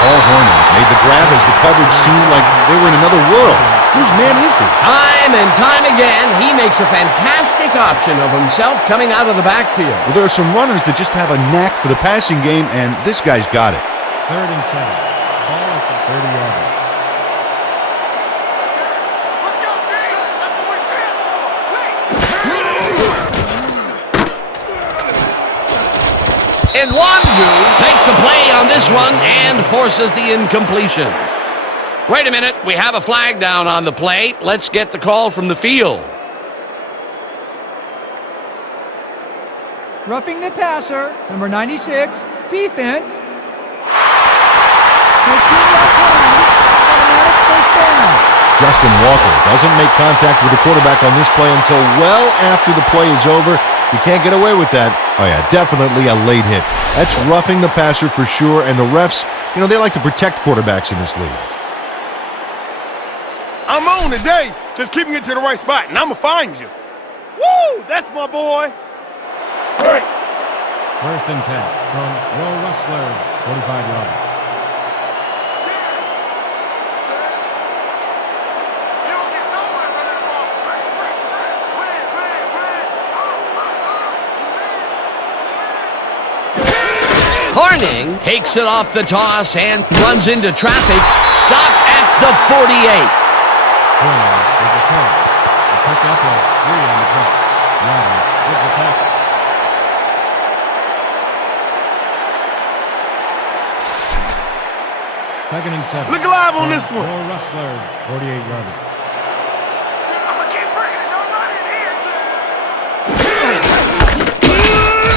Paul Hornung made the grab as the coverage seemed like they were in another world. Whose man is he? Time and time again, he makes a fantastic option of himself coming out of the backfield. Well, there are some runners that just have a knack for the passing game, and this guy's got it. 3rd and 7. Ball at the 30-yard line. And Wandu makes a play on this one and forces the incompletion. Wait a minute, we have a flag down on the play. Let's get the call from the field. Roughing the passer, number 96, defense. 15-yard penalty, automatic first down. Justin Walker doesn't make contact with the quarterback on this play until well after the play is over. You can't get away with that. Oh yeah, definitely a late hit. That's roughing the passer for sure, and the refs, they like to protect quarterbacks in this league. I'm on today. Just keep me to the right spot, and I'ma find you. Woo! That's my boy. All right. 1st and 10 from your Rustlers, 45-yard. Hornung takes it off the toss and runs into traffic. Stopped at the 48. Hornung with the carry. A pickup of 3 on the play. Matters with the tackle. Second and 7. Look alive on this one. Your Rustlers, 48-yard.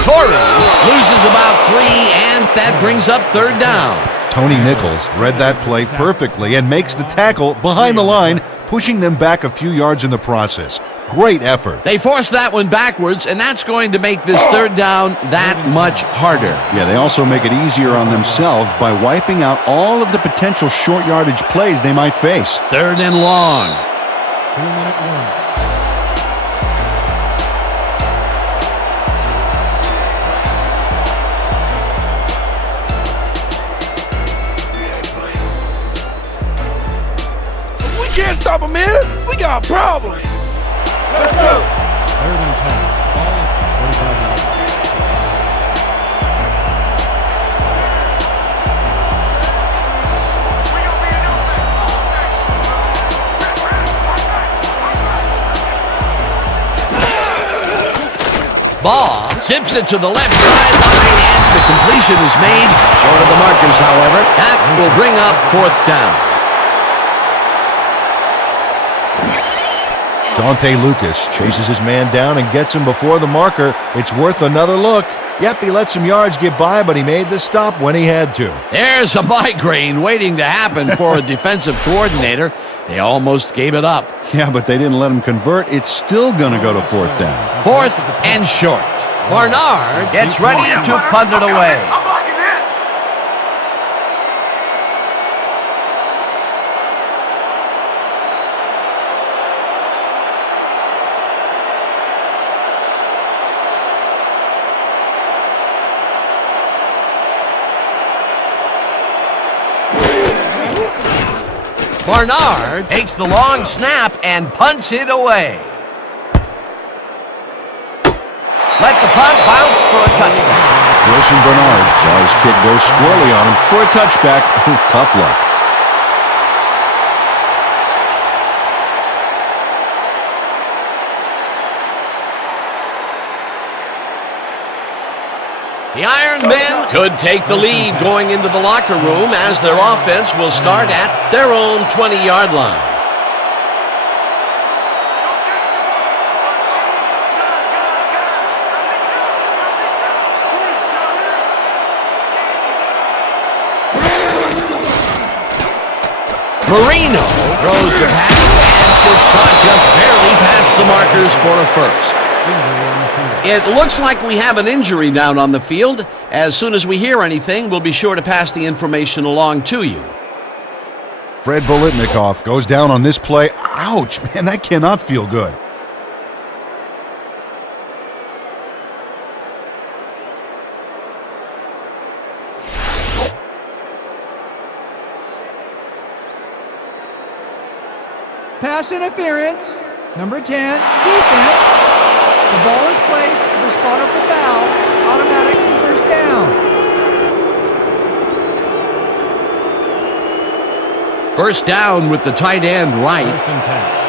Torrey loses about 3, and that brings up 3rd down. Tony Nichols read that play perfectly and makes the tackle behind the line, pushing them back a few yards in the process. Great effort. They forced that one backwards, and that's going to make this 3rd down that much harder. Yeah, they also make it easier on themselves by wiping out all of the potential short yardage plays they might face. 3rd and long. 2-minute warning. Can't stop him, man. We got a problem. Let's go. 3rd and 10. Ball at 45-yard. Ball zips it to the left sideline, and the completion is made short of the markers, however. That will bring up 4th down. Dante Lucas chases his man down and gets him before the marker. It's worth another look. Yep, he let some yards get by, but he made the stop when he had to. There's a migraine waiting to happen for a defensive coordinator. They almost gave it up. Yeah, but they didn't let him convert. It's still going to go to fourth down. 4th and short. Barnard Gets ready to punt it away. Barnard Takes the long snap and punts it away. Let the punt bounce for a touchback. Wilson Bernard saw his kick go squarely on him for a touchback. Tough luck. The Iron Men could take the lead going into the locker room as their offense will start at their own 20-yard line. Marino throws the pass and it's caught just barely past the markers for a first. It looks like we have an injury down on the field. As soon as we hear anything, we'll be sure to pass the information along to you. Fred Bolitnikoff goes down on this play. Ouch, man, that cannot feel good. Pass interference. Number 10, defense. The ball is placed at the spot of the foul. Automatic first down. First down with the tight end right. 1st and 10.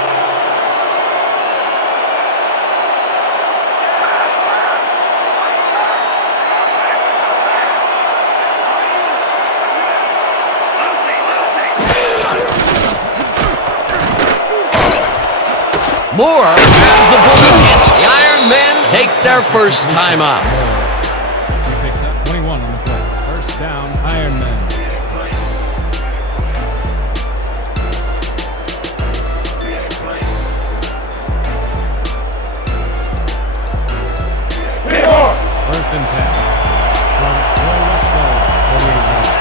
Moore grabs the ball and the Iron Men take their first time out. He picks up 21 on the play. First down, Iron Man. First and 10. From Rustlers, 48 yards.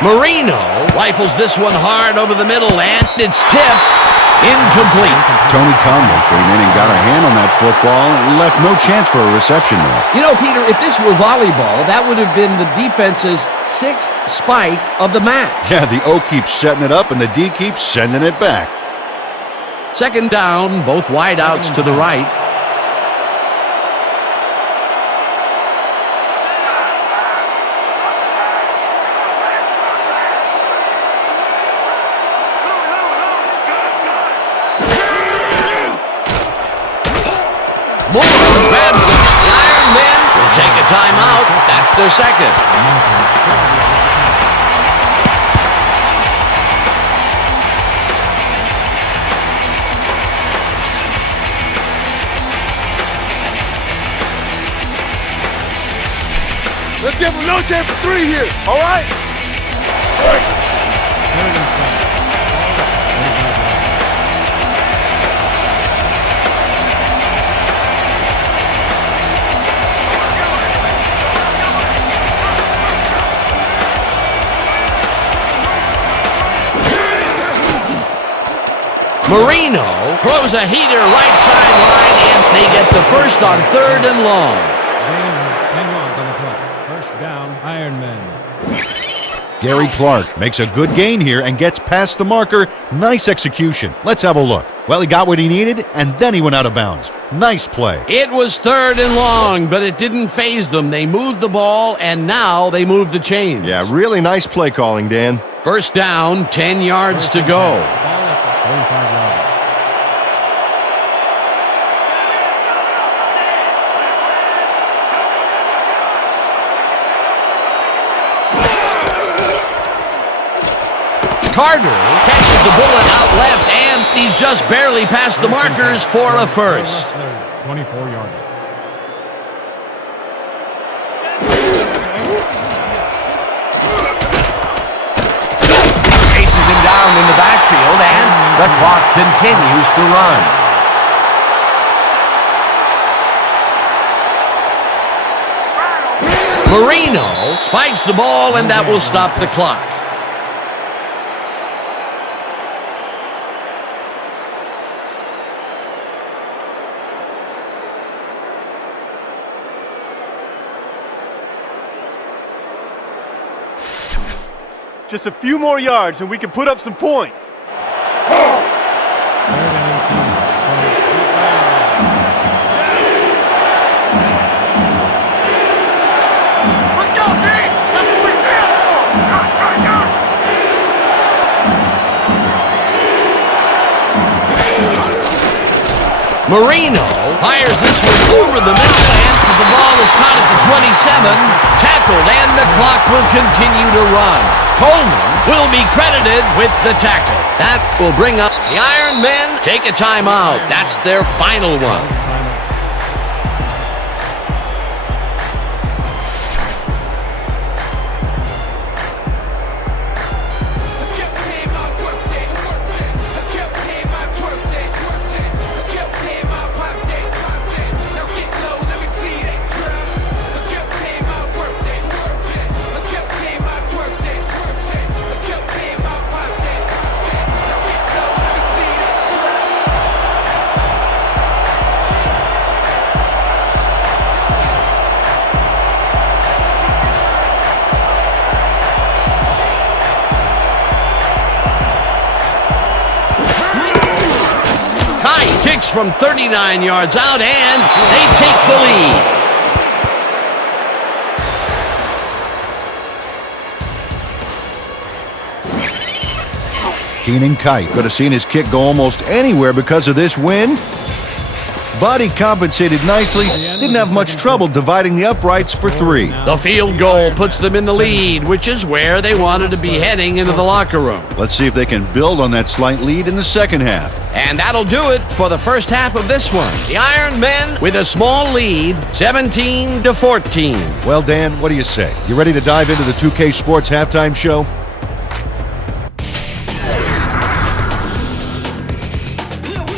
Marino rifles this one hard over the middle, and it's tipped. Incomplete. Tony Conley came in and got a hand on that football and left no chance for a reception there. You know, Peter, if this were volleyball, that would have been the defense's 6th spike of the match. Yeah, the O keeps setting it up and the D keeps sending it back. Second down, both wideouts to the right. Moore grabs them. The Iron Men will take a timeout. That's their second. Let's give him no chance for 3 here, all right? 3rd and 7. Marino throws a heater right sideline, and they get the first on 3rd and long. Gain of 10 yards on the play. First down, Iron Man. Gary Clark makes a good gain here and gets past the marker. Nice execution. Let's have a look. Well, he got what he needed, and then he went out of bounds. Nice play. It was 3rd and long, but it didn't faze them. They moved the ball, and now they move the chains. Yeah, really nice play calling, Dan. First down, 10 yards to go. Ball at the 45 yard line. Carter catches the bullet out left, and he's just barely past the markers for a first. 24-yarder. Chases him down in the backfield, and the clock continues to run. Marino spikes the ball, and that will stop the clock. Just a few more yards and we can put up some points. Marino fires this one over the middle, and the ball is caught at the 27, tackled, and the clock will continue to run. Coleman will be credited with the tackle. That will bring up the Iron Men. Take a timeout. That's their final one. Kicks from 39 yards out, and they take the lead. Keenan Kite could have seen his kick go almost anywhere because of this wind. But he compensated nicely, didn't have much trouble dividing the uprights for 3. The field goal puts them in the lead, which is where they wanted to be heading into the locker room. Let's see if they can build on that slight lead in the second half. And that'll do it for the first half of this one. The Iron Men with a small lead, 17-14. Well, Dan, what do you say? You ready to dive into the 2K Sports halftime show?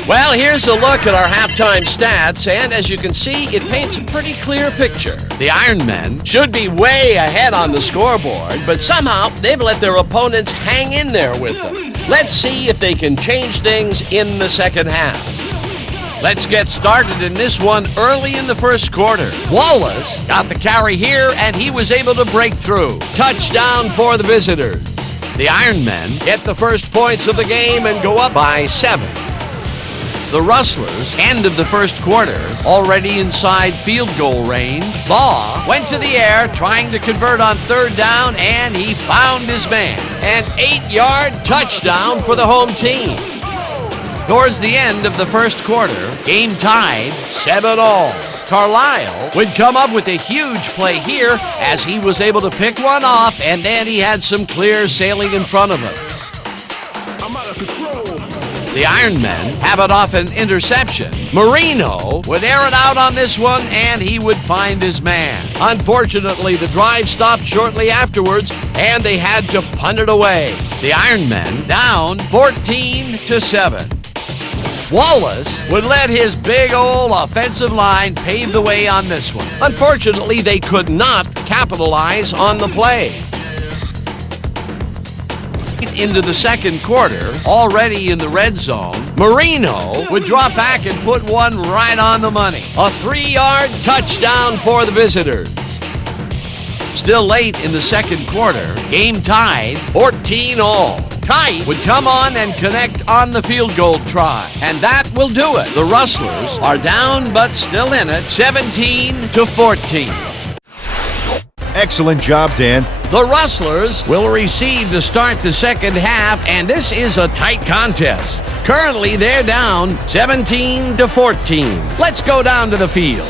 Well, here's a look at our halftime stats, and as you can see, it paints a pretty clear picture. The Iron Men should be way ahead on the scoreboard, but somehow they've let their opponents hang in there with them. Let's see if they can change things in the second half. Let's get started in this one early in the first quarter. Wallace got the carry here, and he was able to break through. Touchdown for the visitors. The Iron Men get the first points of the game and go up by 7. The Rustlers, end of the first quarter, already inside field goal range. Law went to the air trying to convert on third down, and he found his man. An 8-yard touchdown for the home team. Towards the end of the first quarter, game tied 7-all. Carlisle would come up with a huge play here as he was able to pick one off, and then he had some clear sailing in front of him. I'm out of control. The Iron Men have it off an interception. Marino would air it out on this one, and he would find his man. Unfortunately, the drive stopped shortly afterwards, and they had to punt it away. The Iron Men down 14-7. Wallace would let his big old offensive line pave the way on this one. Unfortunately, they could not capitalize on the play. Into the second quarter, already in the red zone, Marino would drop back and put one right on the money. A 3-yard touchdown for the visitors. Still late in the second quarter, game tied 14-all. Kite would come on and connect on the field goal try, and that will do it. The Rustlers are down but still in it, 17-14. Excellent job, Dan. The Rustlers will receive to start the second half, and this is a tight contest. Currently, they're down 17-14. Let's go down to the field.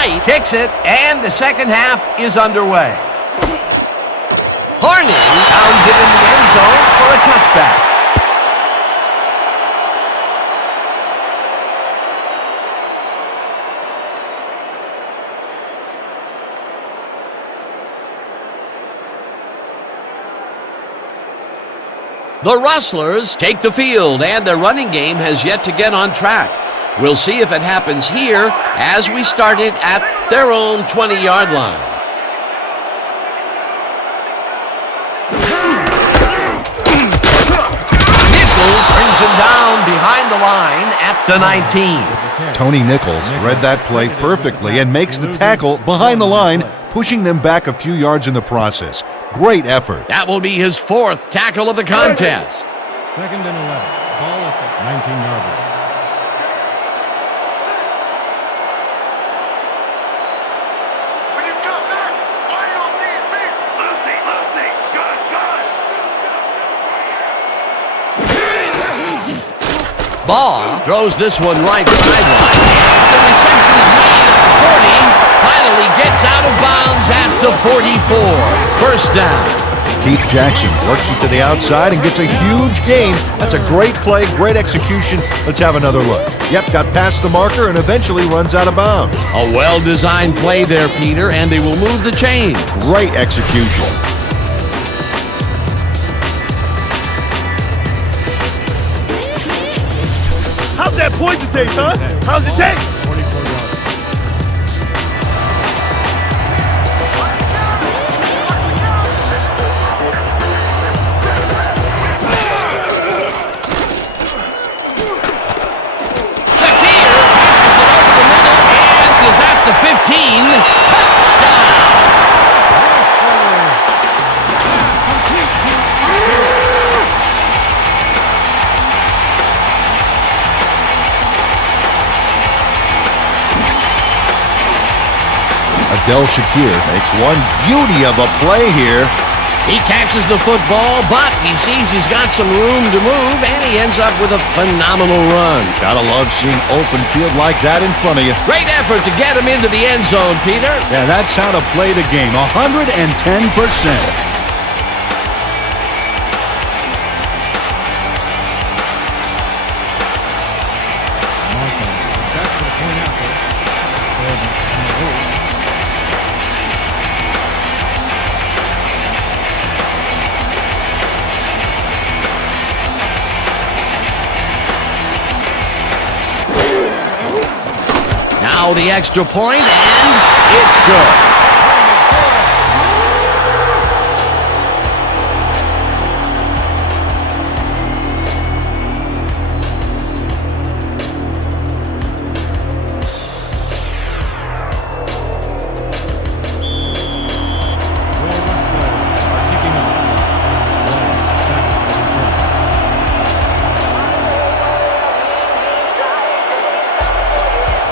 right, kicks it, and the second half is underway. Horning pounds it in the end zone for a touchback. The Rustlers take the field, and their running game has yet to get on track. We'll see if it happens here as we start it at their own 20-yard line. Nichols brings him down behind the line at the 19. Tony Nichols read that play perfectly and makes the tackle behind the line, pushing them back a few yards in the process. Great effort. That will be his fourth tackle of the contest. Second and 11. Ball at the 19-yard line. Ball throws this one right sideline. The reception's made at the 40. Finally gets out of bounds at the 44. First down. Keith Jackson works it to the outside and gets a huge gain. That's a great play, great execution. Let's have another look. Yep, got past the marker and eventually runs out of bounds. A well-designed play there, Peter, and they will move the chains. Great execution. How's that poison taste, huh? How's it taste? 44 yards. Shakir passes it over the middle and is at the 15. Touchdown! Adel Shakir makes one beauty of a play here. He catches the football, but he sees he's got some room to move, and he ends up with a phenomenal run. Gotta love seeing open field like that in front of you. Great effort to get him into the end zone, Peter. Yeah, that's how to play the game. 110%. Now the extra point, and it's good.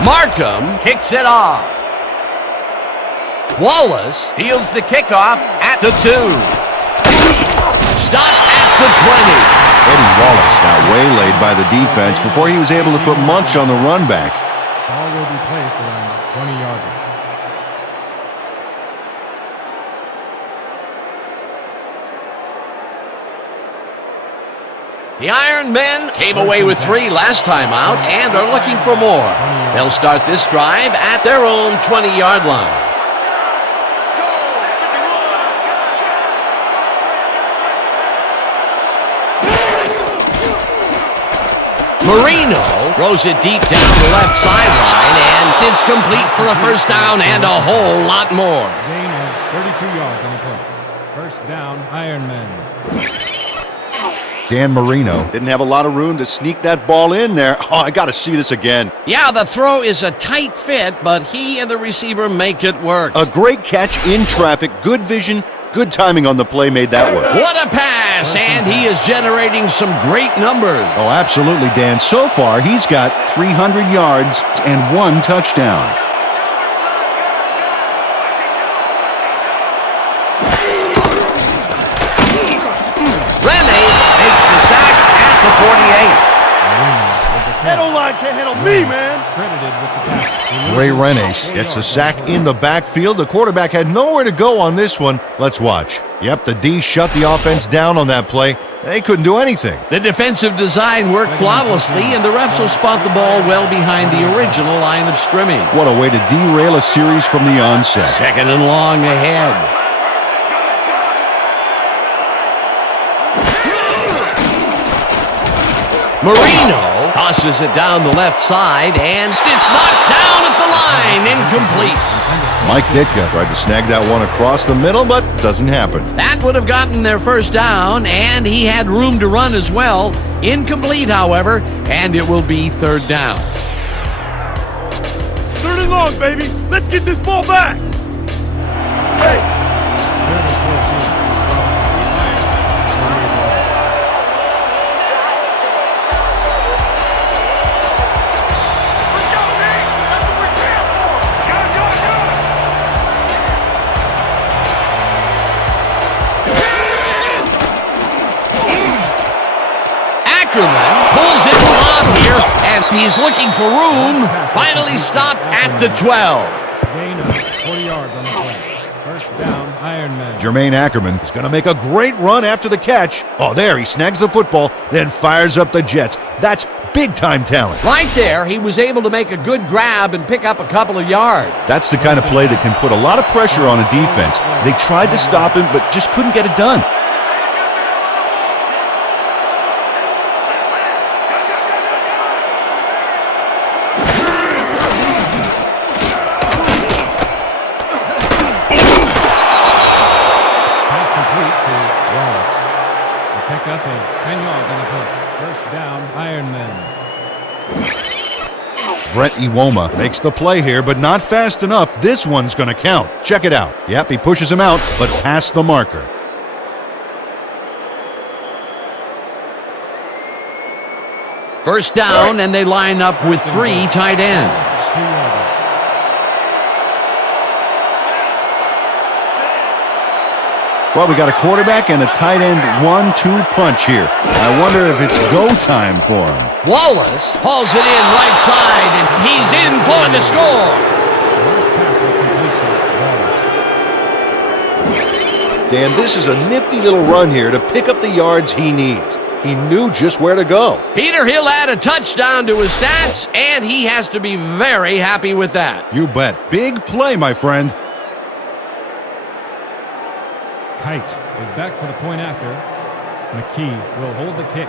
Markham kicks it off. Wallace fields the kickoff at the 2. Stop at the 20. Eddie Wallace now waylaid by the defense before he was able to put Munch on the run back. Ball will be placed around the 20-yard line. The Iron Men came away with 3 last time out and are looking for more. They'll start this drive at their own 20-yard line. Marino throws it deep down the left sideline, and it's complete for a first down and a whole lot more. Gain of 32 yards on the play. First down, Iron Men. Dan Marino didn't have a lot of room to sneak that ball in there. Oh, I got to see this again. Yeah, the throw is a tight fit, but he and the receiver make it work. A great catch in traffic, good vision, good timing on the play made that work. What a pass, and he is generating some great numbers. Oh, absolutely, Dan. So far, he's got 300 yards and 1 touchdown. That O-line can't handle me, man. Credited with the tackle. Ray Renes gets a sack in the backfield. The quarterback had nowhere to go on this one. Let's watch. Yep, the D shut the offense down on that play. They couldn't do anything. The defensive design worked flawlessly, and the refs will spot the ball well behind the original line of scrimmage. What a way to derail a series from the onset. Second and long ahead. Marino tosses it down the left side, and it's knocked down at the line. Incomplete. Mike Ditka tried to snag that one across the middle, but doesn't happen. That would have gotten their first down, and he had room to run as well. Incomplete, however, and it will be third down. Third and long, baby. Let's get this ball back. Hey. Pulls it off here, and he's looking for room. Finally stopped at the 12. Gain of 40 yards on the play. First down, Ironman. Jermaine Ackerman is going to make a great run after the catch. Oh, there, he snags the football, then fires up the Jets. That's big-time talent. Right there, he was able to make a good grab and pick up a couple of yards. That's the kind of play that can put a lot of pressure on a defense. They tried to stop him, but just couldn't get it done. Up in 10 yards on the play. First down, Ironman. Brett Iwoma makes the play here, but not fast enough. This one's going to count. Check it out. Yep, he pushes him out, but past the marker. First down, and they line up with three tight ends. Well, we got a quarterback and a tight end 1-2 punch here. I wonder if it's go time for him. Wallace hauls it in right side, and he's in for the score. Dan, this is a nifty little run here to pick up the yards he needs. He knew just where to go. Peter, he'll add a touchdown to his stats, and he has to be very happy with that. You bet. Big play, my friend. Kite is back for the point after. McKee will hold the kick.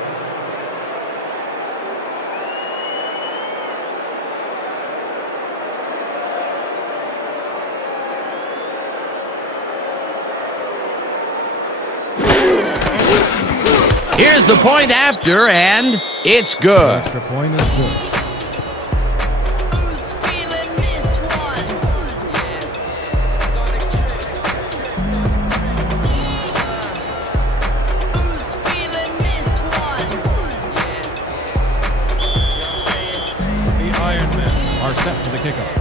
Here's the point after, and it's good. The extra point is good. Set for the kickoff.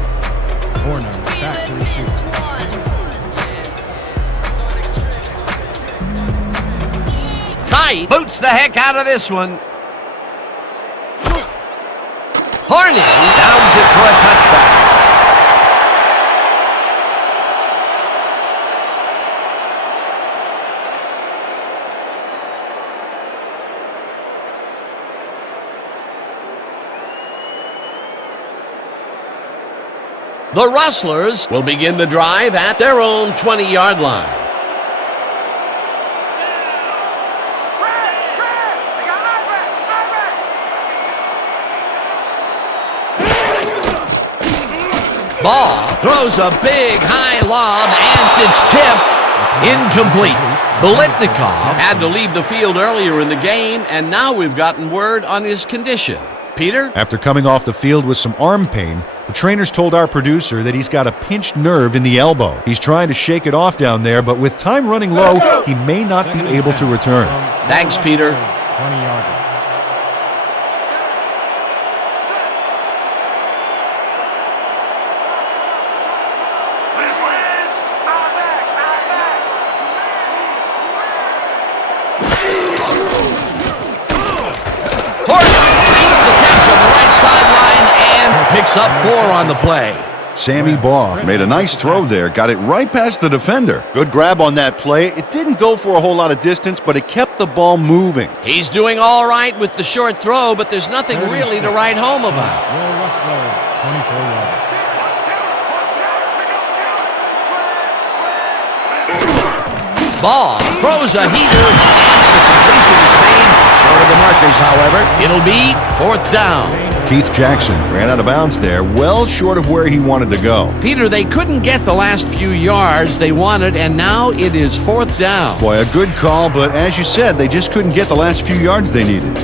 Horner back to receive. Kite boots the heck out of this one. Horner downs it for a touchback. The Rustlers will begin the drive at their own 20-yard line. Ball throws a big high lob, and it's tipped. Incomplete. Bolitnikov had to leave the field earlier in the game, and now we've gotten word on his condition. Peter? After coming off the field with some arm pain, the trainers told our producer that he's got a pinched nerve in the elbow. He's trying to shake it off down there, but with time running low, he may not be able to return. Thanks, Peter. 20-yarder. picks up 4 on the play. Sammy Baugh made a nice throw there, got it right past the defender. Good grab on that play. It didn't go for a whole lot of distance, but it kept the ball moving. He's doing all right with the short throw, but there's nothing really to write home about. Rustlers, 24 yards. Baugh throws a heater, and the completion is made. Short of the markers, however. It'll be 4th down. Keith Jackson ran out of bounds there, well short of where he wanted to go. Peter, they couldn't get the last few yards they wanted, and now it is 4th down. Boy, a good call, but as you said, they just couldn't get the last few yards they needed.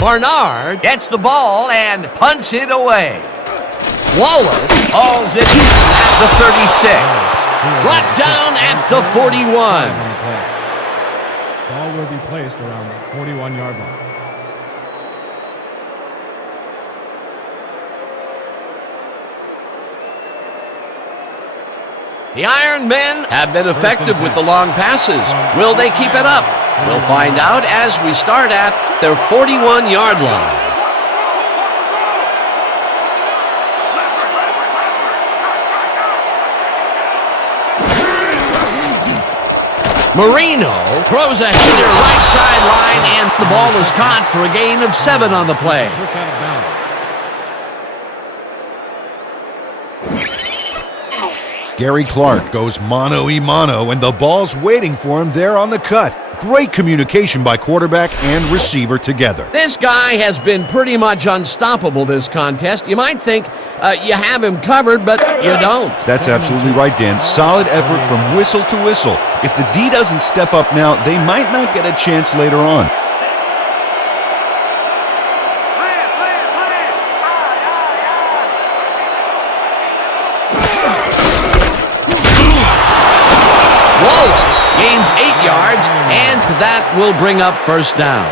Barnard gets the ball and punts it away. Wallace hauls it at the 36. Brought down at the 41. Ball will be placed around the 41-yard line. The Iron Men have been effective with the long passes. Will they keep it up? We'll find out as we start at their 41-yard line. Marino throws a heater right sideline, and the ball is caught for a gain of 7 on the play. Push out of bounds. Gary Clark goes mano-a-mano, and the ball's waiting for him there on the cut. Great communication by quarterback and receiver together. This guy has been pretty much unstoppable this contest. You might think you have him covered, but you don't. That's absolutely right, Dan. Solid effort from whistle to whistle. If the D doesn't step up now, they might not get a chance later on. Gains 8 yards, and that will bring up 1st down.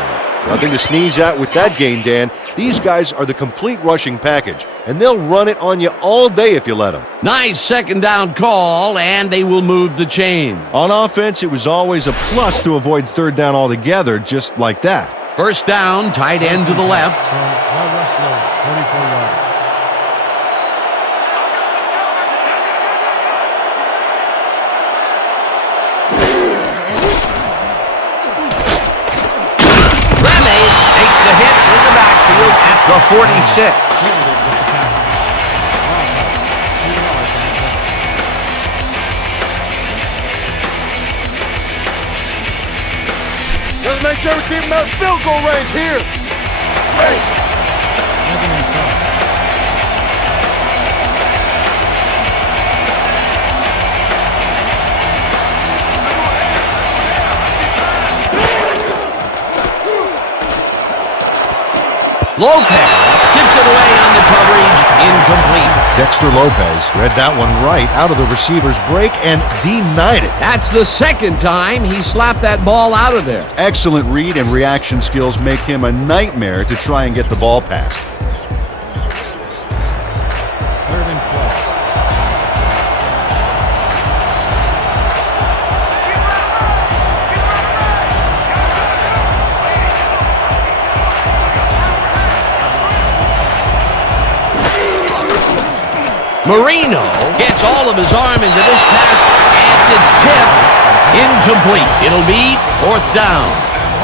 Nothing to sneeze at with that gain, Dan. These guys are the complete rushing package, and they'll run it on you all day if you let them. Nice 2nd down call, and they will move the chain. On offense, it was always a plus to avoid 3rd down altogether, just like that. 1st down, tight end to the left. From Rustlers, 44 yards. The hit in the backfield at the 46. Let's make sure we keep him out of field goal range here. Hey. Lopez tips it away on the coverage, incomplete. Dexter Lopez read that one right out of the receiver's break and denied it. That's the 2nd time he slapped that ball out of there. Excellent read and reaction skills make him a nightmare to try and get the ball past. 3rd and 12. Marino gets all of his arm into this pass, and it's tipped. Incomplete. It'll be 4th down.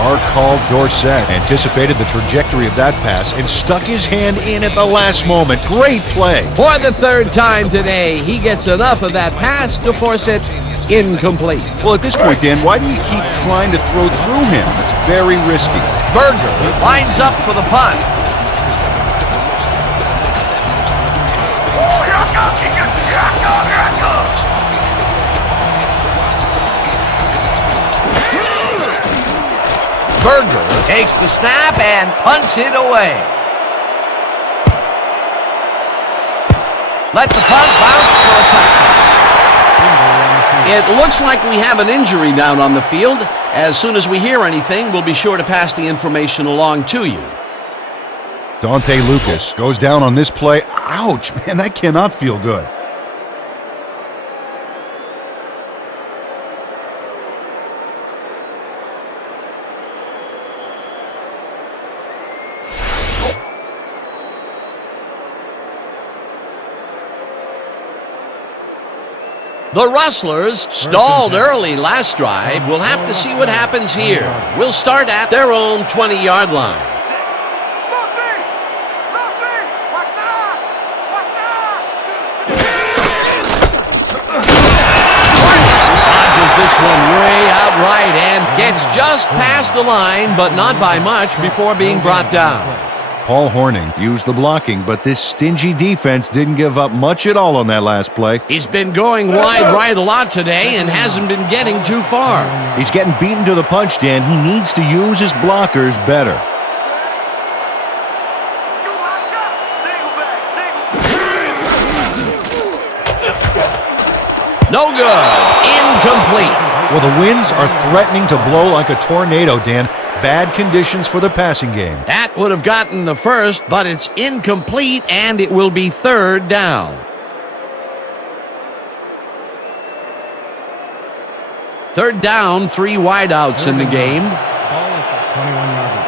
Our call Dorsett anticipated the trajectory of that pass and stuck his hand in at the last moment. Great play. For the 3rd time today, he gets enough of that pass to force it incomplete. Well, at this point, Dan, why do you keep trying to throw through him? It's very risky. Berger lines up for the punt. Berger takes the snap and punts it away. Let the punt bounce for a touchdown. It looks like we have an injury down on the field. As soon as we hear anything, we'll be sure to pass the information along to you. Dante Lucas goes down on this play. Ouch, man, that cannot feel good. The Rustlers stalled early last drive. We'll have to see what happens here. We'll start at their own 20-yard line. Dodges this one way out right and gets just past the line, but not by much before being brought down. Paul Hornung used the blocking, but this stingy defense didn't give up much at all on that last play. He's been going wide right a lot today and hasn't been getting too far. He's getting beaten to the punch, Dan. He needs to use his blockers better. No good. Incomplete. Well, the winds are threatening to blow like a tornado, Dan. Bad conditions for the passing game. That would have gotten the first, but it's incomplete, and it will be third down. Third down, 3 wideouts in the game. Ball at the 21-yard line.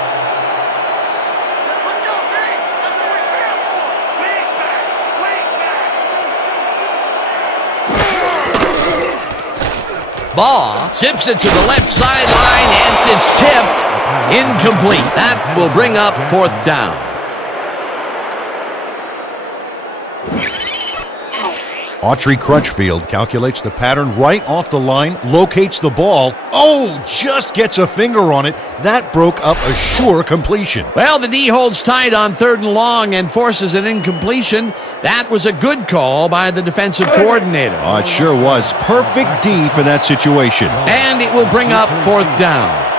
Baugh zips it to the left sideline, and it's tipped. Incomplete. That will bring up fourth down. Autry Crutchfield calculates the pattern right off the line, locates the ball. Oh, just gets a finger on it. That broke up a sure completion. Well, the D holds tight on 3rd and long and forces an incompletion. That was a good call by the defensive coordinator. Oh, it sure was. Perfect D for that situation. And it will bring up fourth down.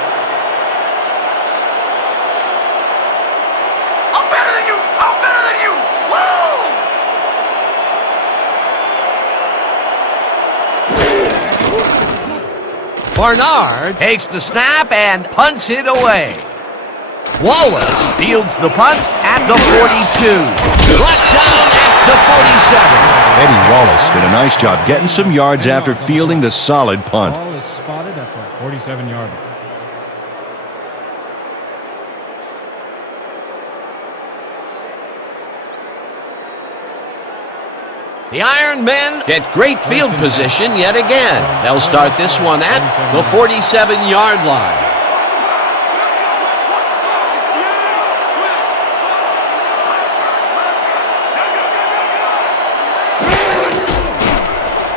Barnard Takes the snap and punts it away. Wallace Fields the punt at the 42. brought down at the 47. Eddie Wallace did a nice job getting some yards after fielding the solid punt. Ball is spotted at the 47-yard line. The Iron Men get great field position yet again. They'll start this one at the 47-yard line.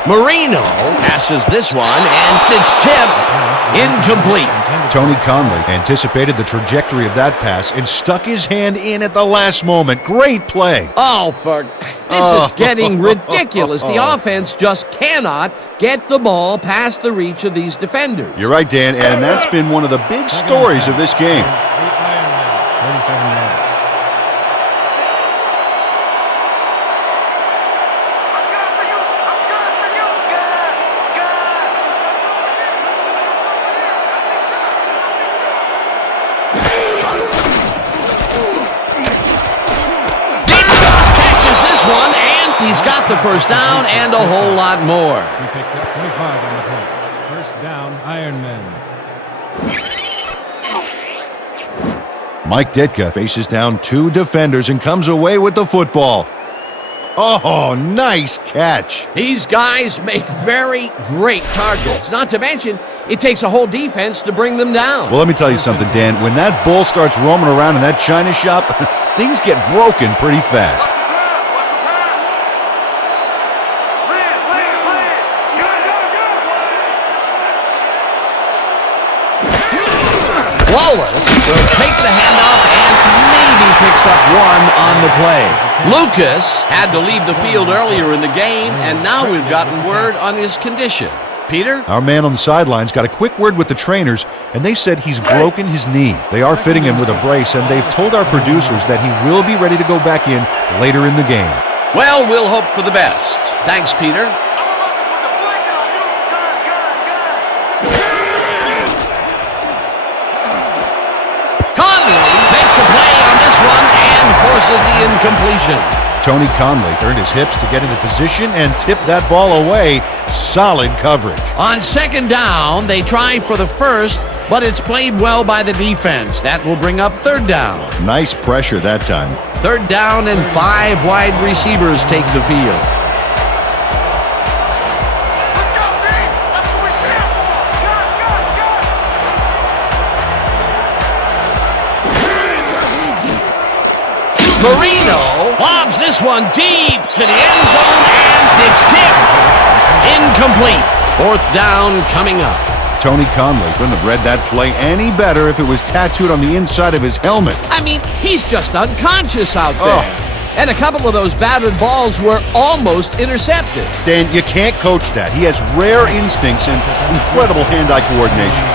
Marino passes this one, and it's tipped. Incomplete. Tony Conley anticipated the trajectory of that pass and stuck his hand in at the last moment. Great play. Oh, this is getting ridiculous. The offense just cannot get the ball past the reach of these defenders. You're right, Dan, and that's been one of the big stories of this game. 37 yards. He's got the first down and a whole lot more. He picks up 25 on the play. First down, Ironmen. Mike Ditka faces down 2 defenders and comes away with the football. Oh, nice catch. These guys make very great targets. Not to mention, it takes a whole defense to bring them down. Well, let me tell you something, Dan. When that bull starts roaming around in that china shop, things get broken pretty fast. Wallace will take the handoff and maybe picks up 1 on the play. Lucas had to leave the field earlier in the game, and now we've gotten word on his condition. Peter? Our man on the sidelines got a quick word with the trainers, and they said he's broken his knee. They are fitting him with a brace, and they've told our producers that he will be ready to go back in later in the game. Well, we'll hope for the best. Thanks, Peter. Conley makes a play on this one and forces the incompletion. Tony Conley turned his hips to get into position and tipped that ball away. Solid coverage. On second down, they try for the first, but it's played well by the defense. That will bring up third down. Nice pressure that time. Third down and 5 wide receivers take the field. Marino lobs this one deep to the end zone, and it's tipped. Incomplete. Fourth down coming up. Tony Conley couldn't have read that play any better if it was tattooed on the inside of his helmet. I mean, he's just unconscious out there. And a couple of those batted balls were almost intercepted. Dan, you can't coach that. He has rare instincts and incredible hand-eye coordination.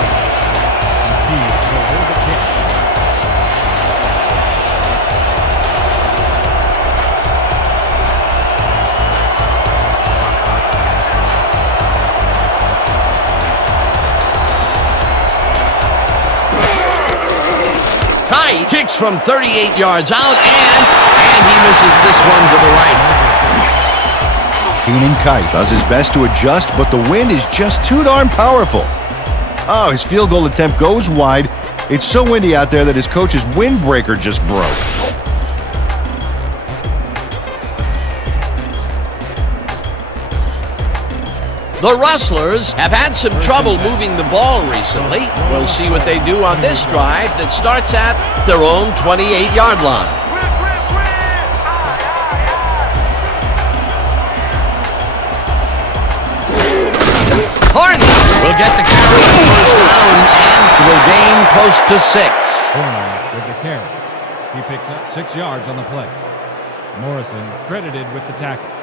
Kicks from 38 yards out, and he misses this one to the right. Keenan Kite does his best to adjust, but the wind is just too darn powerful. Oh, his field goal attempt goes wide. It's so windy out there that his coach's windbreaker just broke. The Rustlers have had some trouble moving the ball recently. We'll see what they do on this drive that starts at their own 28-yard line. Harney will get the carry on first down and will gain close to 6. Horner with the carry. He picks up 6 yards on the play. Morrison credited with the tackle.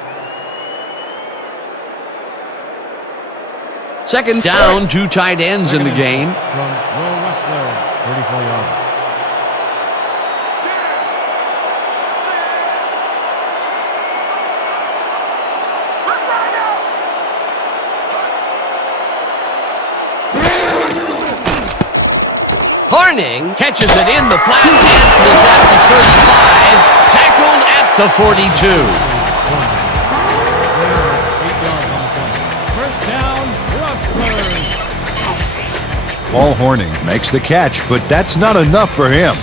Second down, 2 tight ends in the game. From Rustlers, 34 yards. Harning catches it in the flat and is at the 35, tackled at the 42. Paul Horning makes the catch, but that's not enough for him.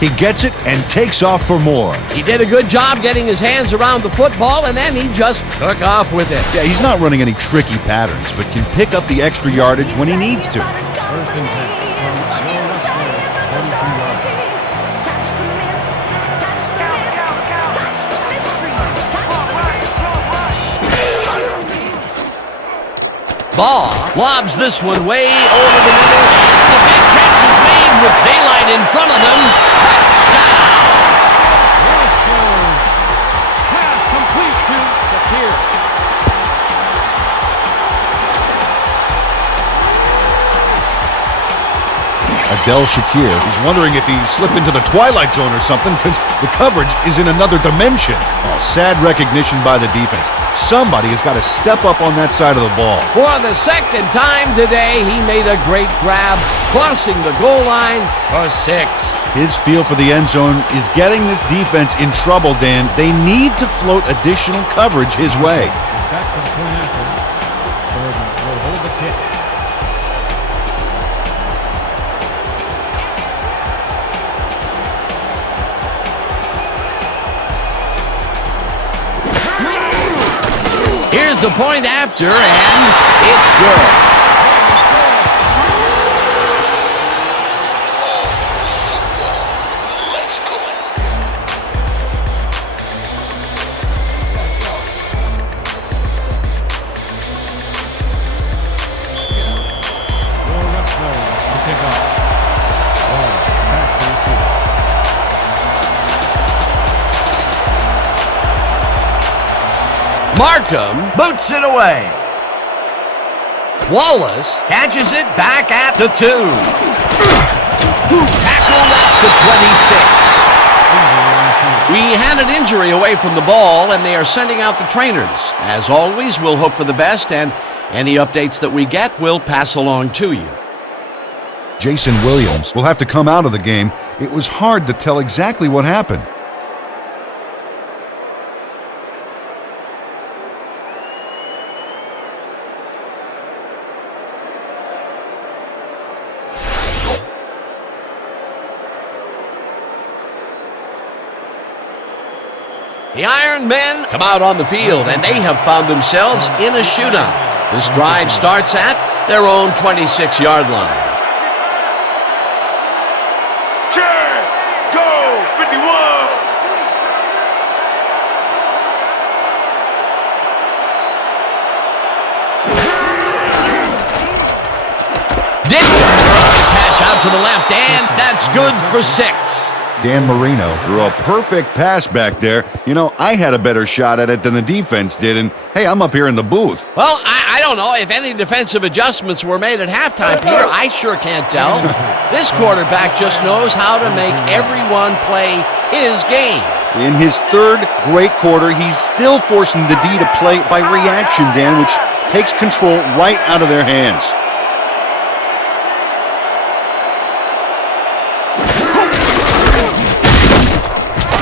He gets it and takes off for more. He did a good job getting his hands around the football, and then he just took off with it. Yeah, he's not running any tricky patterns, but can pick up the extra yardage when he needs to. First and 10 from Rustlers, 32 yards. Ball lobs this one way over the middle. The big catch is made with daylight in front of them. Touchdown! Rustlers. Pass complete to Shakir. Adel Shakir is wondering if he slipped into the Twilight Zone or something because the coverage is in another dimension. Oh, sad recognition by the defense. Somebody has got to step up on that side of the ball. For the second time today, he made a great grab, crossing the goal line for 6. His feel for the end zone is getting this defense in trouble, Dan. They need to float additional coverage his way. Back to the point after. Gordon will hold the kick. Here's the point after, and it's good. Markham boots it away. Wallace catches it back at the 2. Tackled at the 26. We had an injury away from the ball, and they are sending out the trainers. As always, we'll hope for the best, and any updates that we get, we'll pass along to you. Jason Williams will have to come out of the game. It was hard to tell exactly what happened. The Iron Men come out on the field, and they have found themselves in a shootout. This drive starts at their own 26-yard line. Check! Go! 51! Catch out to the left, and that's good for 6. Dan Marino threw a perfect pass back there. You know, I had a better shot at it than the defense did, and hey, I'm up here in the booth. Well, I don't know if any defensive adjustments were made at halftime, Peter. I sure can't tell. This quarterback just knows how to make everyone play his game. In his third great quarter, he's still forcing the D to play by reaction, Dan, which takes control right out of their hands.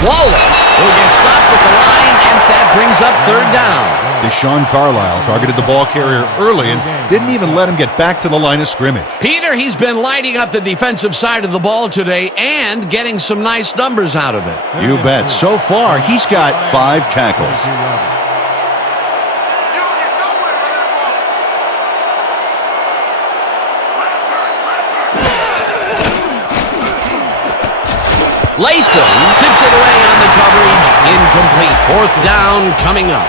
Wallace will get stopped at the line, and that brings up 3rd down. Deshaun Carlisle targeted the ball carrier early and didn't even let him get back to the line of scrimmage. Peter, he's been lighting up the defensive side of the ball today and getting some nice numbers out of it. You bet. So far, he's got 5 tackles. Latham tips it away on the coverage. Incomplete. 4th down coming up.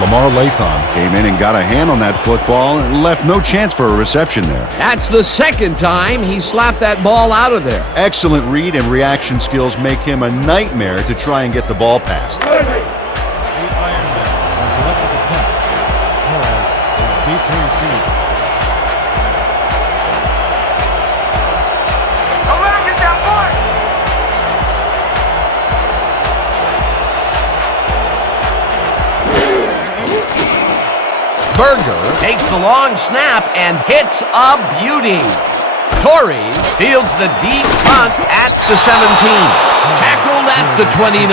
Lamar Latham came in and got a hand on that football and left no chance for a reception there. That's the 2nd time he slapped that ball out of there. Excellent read and reaction skills make him a nightmare to try and get the ball past. The Iron Men are selected to punt. Torres is deep to receive. Berger takes the long snap and hits a beauty. Torres fields the deep punt at the 17. Tackled at the 29.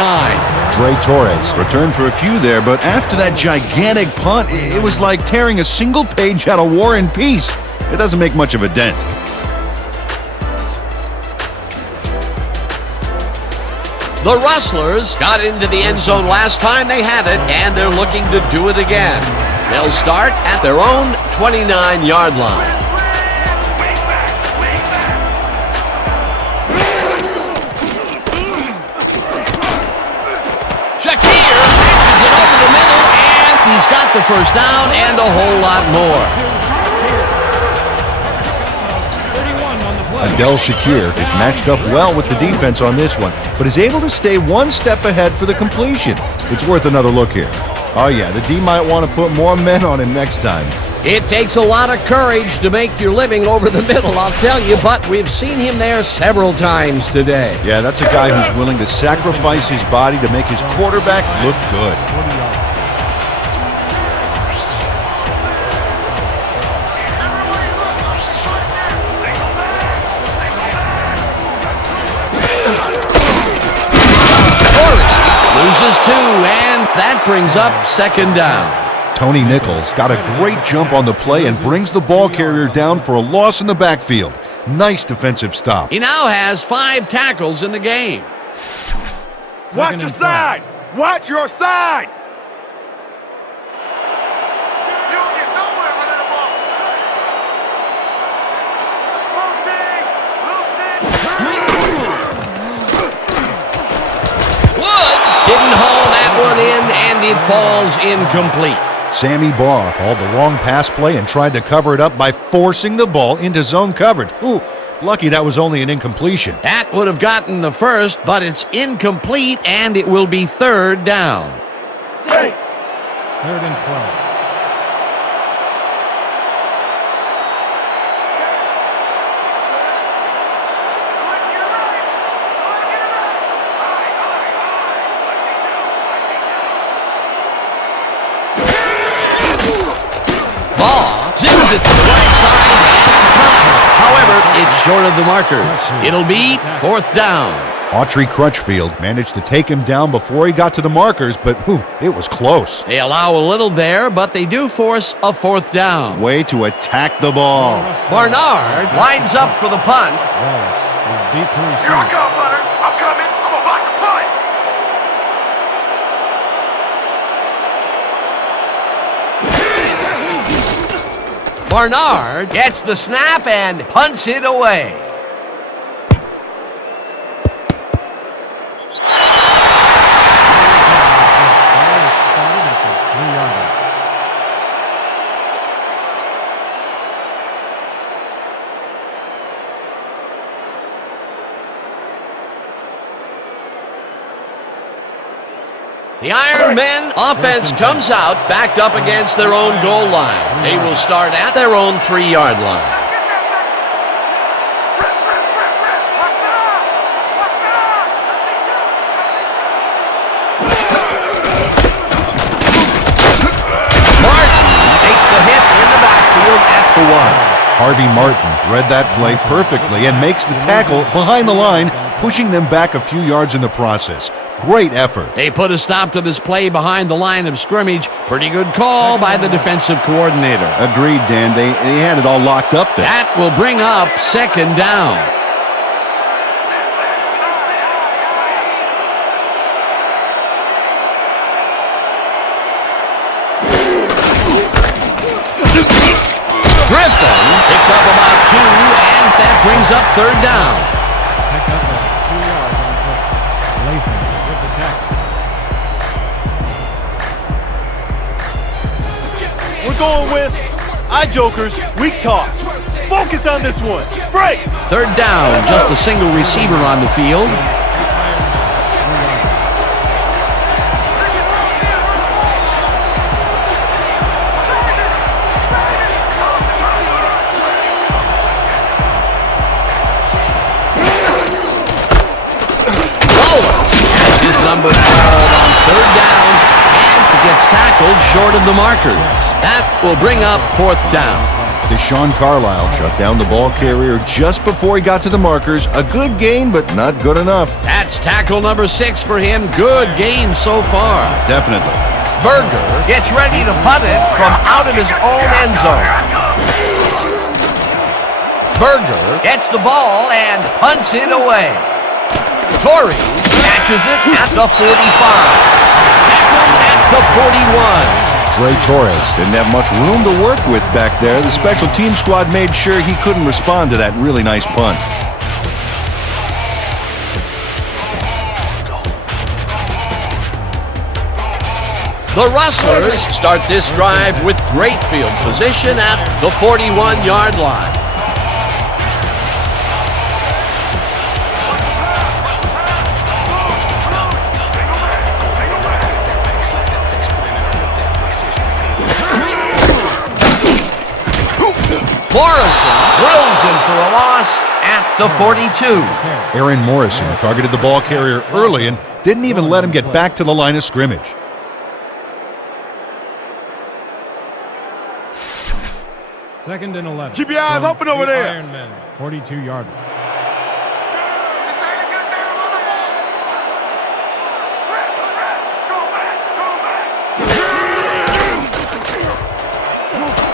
Trey Torres returned for a few there, but after that gigantic punt, it was like tearing a single page out of War and Peace. It doesn't make much of a dent. The Rustlers got into the end zone last time they had it, and they're looking to do it again. They'll start at their own 29-yard line. Shakir pitches it over the middle, and he's got the 1st down and a whole lot more. Adel Shakir is matched up well with the defense on this one, but is able to stay one step ahead for the completion. It's worth another look here. Oh yeah, the D might want to put more men on him next time. It takes a lot of courage to make your living over the middle, I'll tell you, but we've seen him there several times today. Yeah, that's a guy who's willing to sacrifice his body to make his quarterback look good. Loses 2, and that brings up 2nd down. Tony Nichols got a great jump on the play and brings the ball carrier down for a loss in the backfield. Nice defensive stop. He now has 5 tackles in the game. Watch your side! Watch your side! Didn't haul that one in, and it falls incomplete. Sammy Baugh called the wrong pass play and tried to cover it up by forcing the ball into zone coverage. Ooh, lucky that was only an incompletion. That would have gotten the 1st, but it's incomplete, and it will be 3rd down. 3rd and 12. Zips it to the right side and caught. However, it's short of the markers. It'll be 4th down. Autry Crutchfield managed to take him down before he got to the markers, but it was close. They allow a little there, but they do force a 4th down. Way to attack the ball. Barnard lines up for the punt. Wallace is deep to receive. Here I come, Butter. I'm coming. I'm about to punt. Barnard gets the snap and punts it away. The Iron Men offense comes out, backed up against their own goal line. They will start at their own 3-yard line. Martin takes the hit in the backfield at the 1. Harvey Martin read that play perfectly and makes the tackle behind the line, pushing them back a few yards in the process. Great effort. They put a stop to this play behind the line of scrimmage. Pretty good call by the defensive coordinator. Agreed, Dan. They had it all locked up there. That will bring up 2nd down. Griffin picks up about 2, and that brings up 3rd down. Pick up a 2 yards on the play. Latham with the tackle. We're going with jokers, weak toss. Focus on this one. Break! 3rd down, just a single receiver on the field. Number 12 on 3rd down, and gets tackled short of the markers. That will bring up 4th down. Deshaun Carlisle shut down the ball carrier just before he got to the markers. A good gain, but not good enough. That's tackle number 6 for him. Good game so far. Definitely. Berger gets ready to punt it from out of his own end zone. Berger gets the ball and punts it away. Torrey catches it at the 45. Tackled at the 41. Dre Torres didn't have much room to work with back there. The special team squad made sure he couldn't respond to that really nice punt. The Rustlers start this drive with great field position at the 41-yard line. Morrison drills him for a loss at the 42. Aaron Morrison targeted the ball carrier early and didn't even let him get back to the line of scrimmage. Second and 11. Keep your eyes open over there. Iron Men, 42-yard line.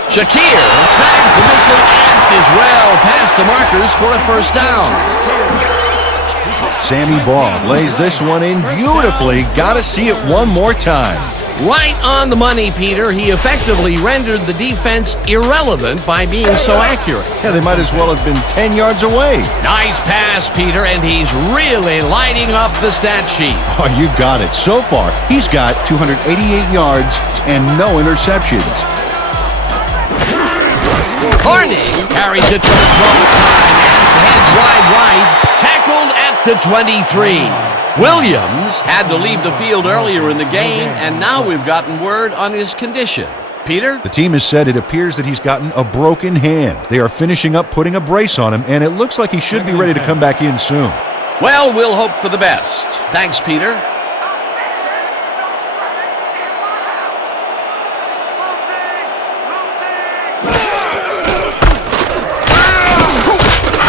Shakir tags the missile and is well past the markers for a 1st down. Sammy Baugh lays this one in beautifully. Gotta see it one more time. Right on the money, Peter. He effectively rendered the defense irrelevant by being so accurate. Yeah, they might as well have been 10 yards away. Nice pass, Peter, and he's really lighting up the stat sheet. Oh, you got it. So far, he's got 288 yards and no interceptions. Harding carries it to the 12-line and heads wide right, tackled at the 23. Williams had to leave the field earlier in the game, and now we've gotten word on his condition. Peter? The team has said it appears that he's gotten a broken hand. They are finishing up putting a brace on him, and it looks like he should be ready to come back in soon. Well, we'll hope for the best. Thanks, Peter.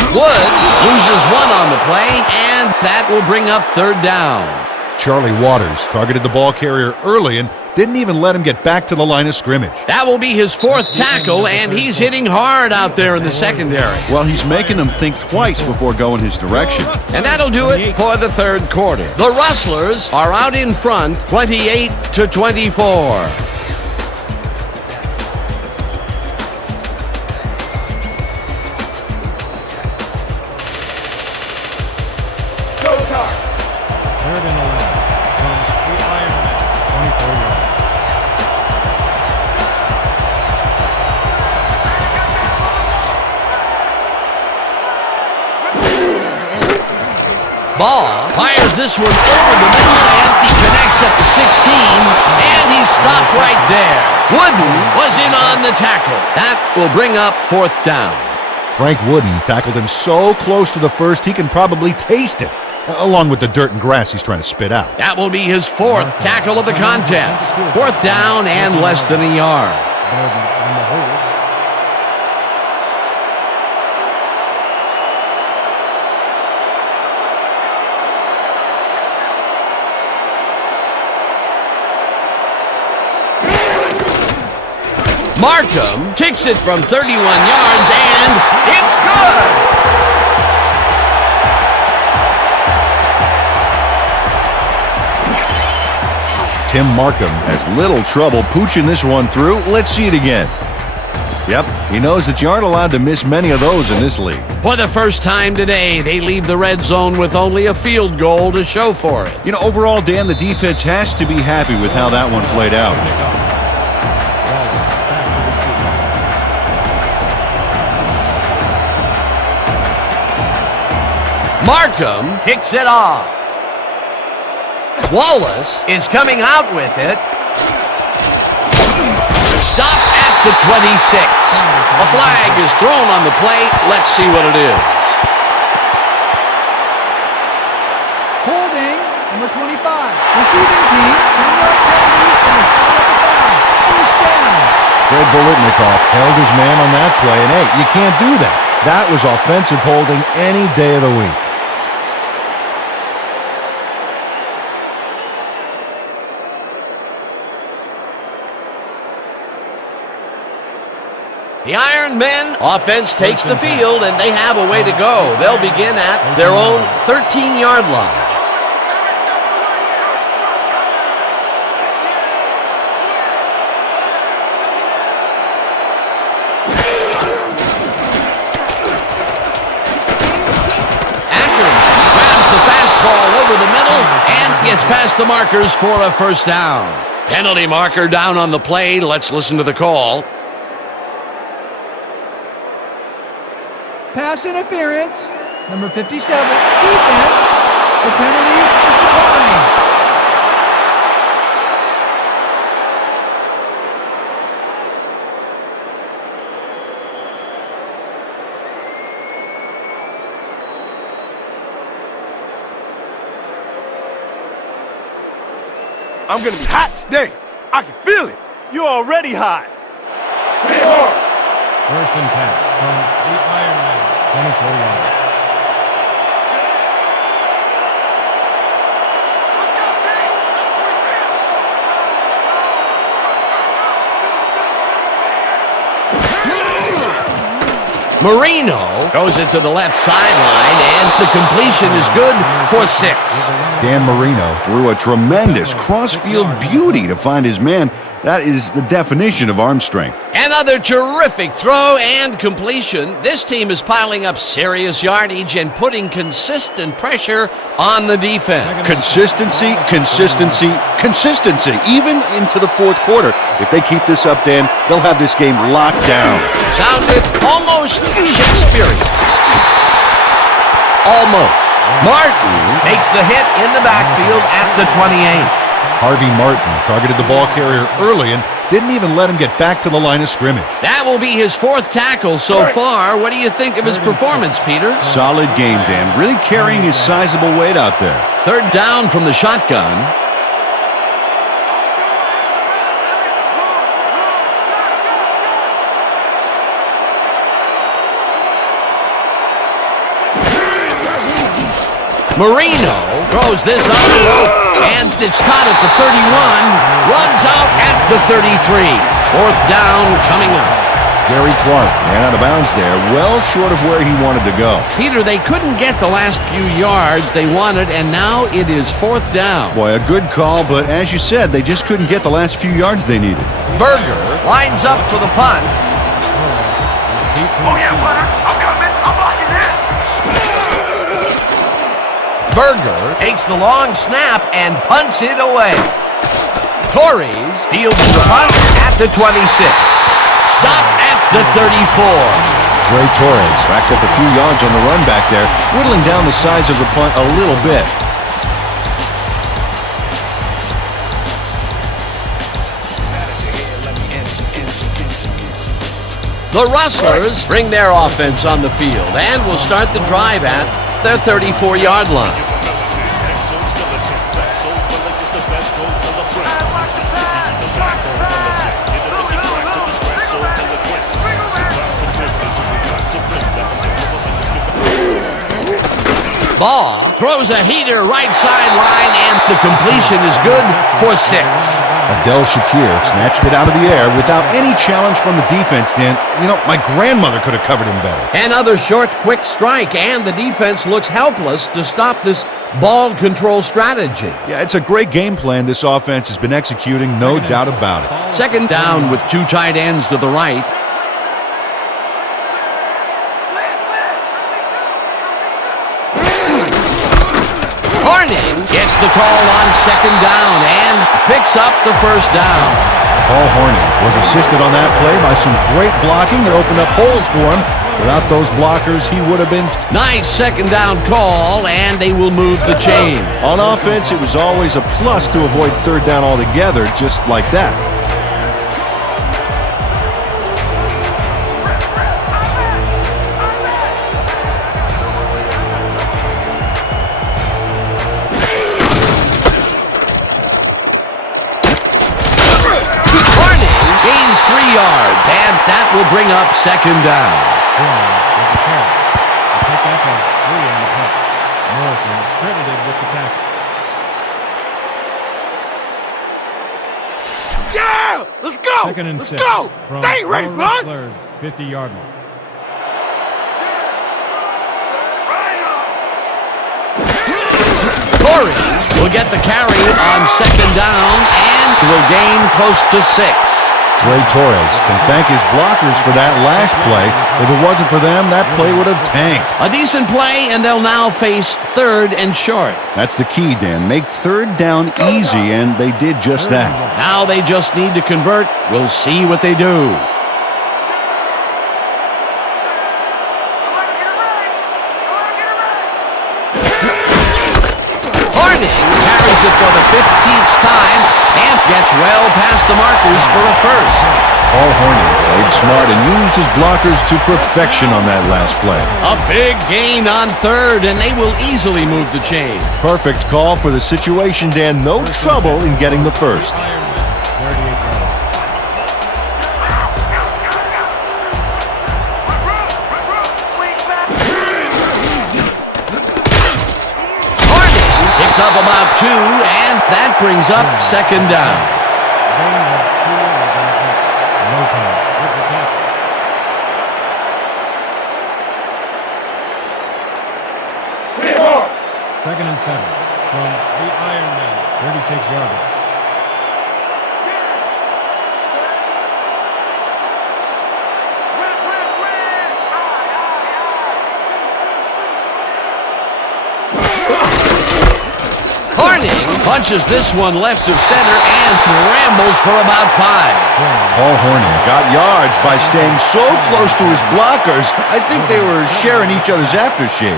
Woods loses 1 on the play, and that will bring up 3rd down. Charlie Waters targeted the ball carrier early and didn't even let him get back to the line of scrimmage. That will be his 4th tackle, and he's hitting hard out there in the secondary. Well, he's making them think twice before going his direction. And that'll do it for the 3rd quarter. The Rustlers are out in front, 28-24. Ball fires this one over the middle, and he connects at the 16, and he's stopped right there. Wooden was in on the tackle. That will bring up 4th down. Frank Wooden tackled him so close to the first he can probably taste it, along with the dirt and grass he's trying to spit out. That will be his 4th tackle of the contest. 4th down and less than a yard. Bowden on the hold. Markham kicks it from 31 yards, and it's good! Tim Markham has little trouble pooching this one through. Let's see it again. Yep, he knows that you aren't allowed to miss many of those in this league. For the first time today, they leave the red zone with only a field goal to show for it. You know, overall, Dan, the defense has to be happy with how that one played out. Markham kicks it off. Wallace is coming out with it. Stopped at the 26. A flag is thrown on the play. Let's see what it is. Holding, number 25. Receiving team, 10-yard penalty from the spot of the foul. First down. Fred Bolitnikoff held his man on that play, and hey, you can't do that. That was offensive holding any day of the week. The Iron Men offense takes the field, and they have a way to go. They'll begin at their own 13-yard line. Ackerman grabs the fastball over the middle and gets past the markers for a first down. Penalty marker down on the play. Let's listen to the call. Pass interference, number 57. Defense, the penalty is declined. I'm gonna be hot today. I can feel it. You're already hot. First and 10 from the Iron Man, 24 yards. Marino goes it to the left sideline, and the completion is good for 6. Dan Marino threw a tremendous cross-field beauty to find his man. That is the definition of arm strength. Another terrific throw and completion. This team is piling up serious yardage and putting consistent pressure on the defense. Consistency, consistency, consistency, even into the fourth quarter. If they keep this up, Dan, they'll have this game locked down. Sounded almost Shakespearean. Almost. Martin takes the hit in the backfield at the 28. Harvey Martin targeted the ball carrier early and didn't even let him get back to the line of scrimmage. That will be his 4th tackle so far. What do you think of his performance, Peter? Solid game, Dan. Really carrying his sizable weight out there. 3rd down from the shotgun. Marino throws this on the rope, and it's caught at the 31, runs out at the 33. 4th down coming up. Gary Clark ran out of bounds there, well short of where he wanted to go. Peter, they couldn't get the last few yards they wanted, and now it is 4th down. Boy, a good call, but as you said, they just couldn't get the last few yards they needed. Berger lines up for the punt. Oh yeah, Butter, I'm coming. I'm blocking this. Berger takes the long snap and punts it away. Torres fields the punt at the 26. Stopped at the 34. Trey Torres racked up a few yards on the run back there, whittling down the size of the punt a little bit. The Rustlers bring their offense on the field and will start the drive at their 34-yard line. Ball throws a heater right sideline, and the completion is good for 6. Adel Shakir snatched it out of the air without any challenge from the defense, Dan. You know, my grandmother could have covered him better. Another short, quick strike, and the defense looks helpless to stop this ball control strategy. Yeah, it's a great game plan this offense has been executing, no doubt about it. Second down with 2 tight ends to the right. Gets the call on second down and picks up the first down. Paul Hornung was assisted on that play by some great blocking that opened up holes for him. Without those blockers, he would have been... Nice second down call, and they will move the chain. On offense, it was always a plus to avoid third down altogether, just like that. Gains 3 yards, and that will bring up second down. Pick up a 3 on the punt. Morrison credited with the tackle. Yeah! Let's go! Second and Let's 6 go! from They ain't ready, the bud! Rustlers' 50-yard line. Corey will get the carry on second down and will gain close to 6. Trey Torres can thank his blockers for that last play. If it wasn't for them, that play would have tanked. A decent play, and they'll now face third and short. That's the key, Dan. Make third down easy, and they did just that. Now they just need to convert. We'll see what they do. Carries it for the 15th time and gets well past the markers for a first. Paul Hornung played smart and used his blockers to perfection on that last play. A big gain on third, and they will easily move the chain. Perfect call for the situation, Dan. No trouble in getting the first. Up about 2, and that brings up second down. Second and 7 from the Ironman, 36-yard line. Punches this one left of center and rambles for about 5. Paul Hornung got yards by staying so close to his blockers, I think they were sharing each other's aftershave.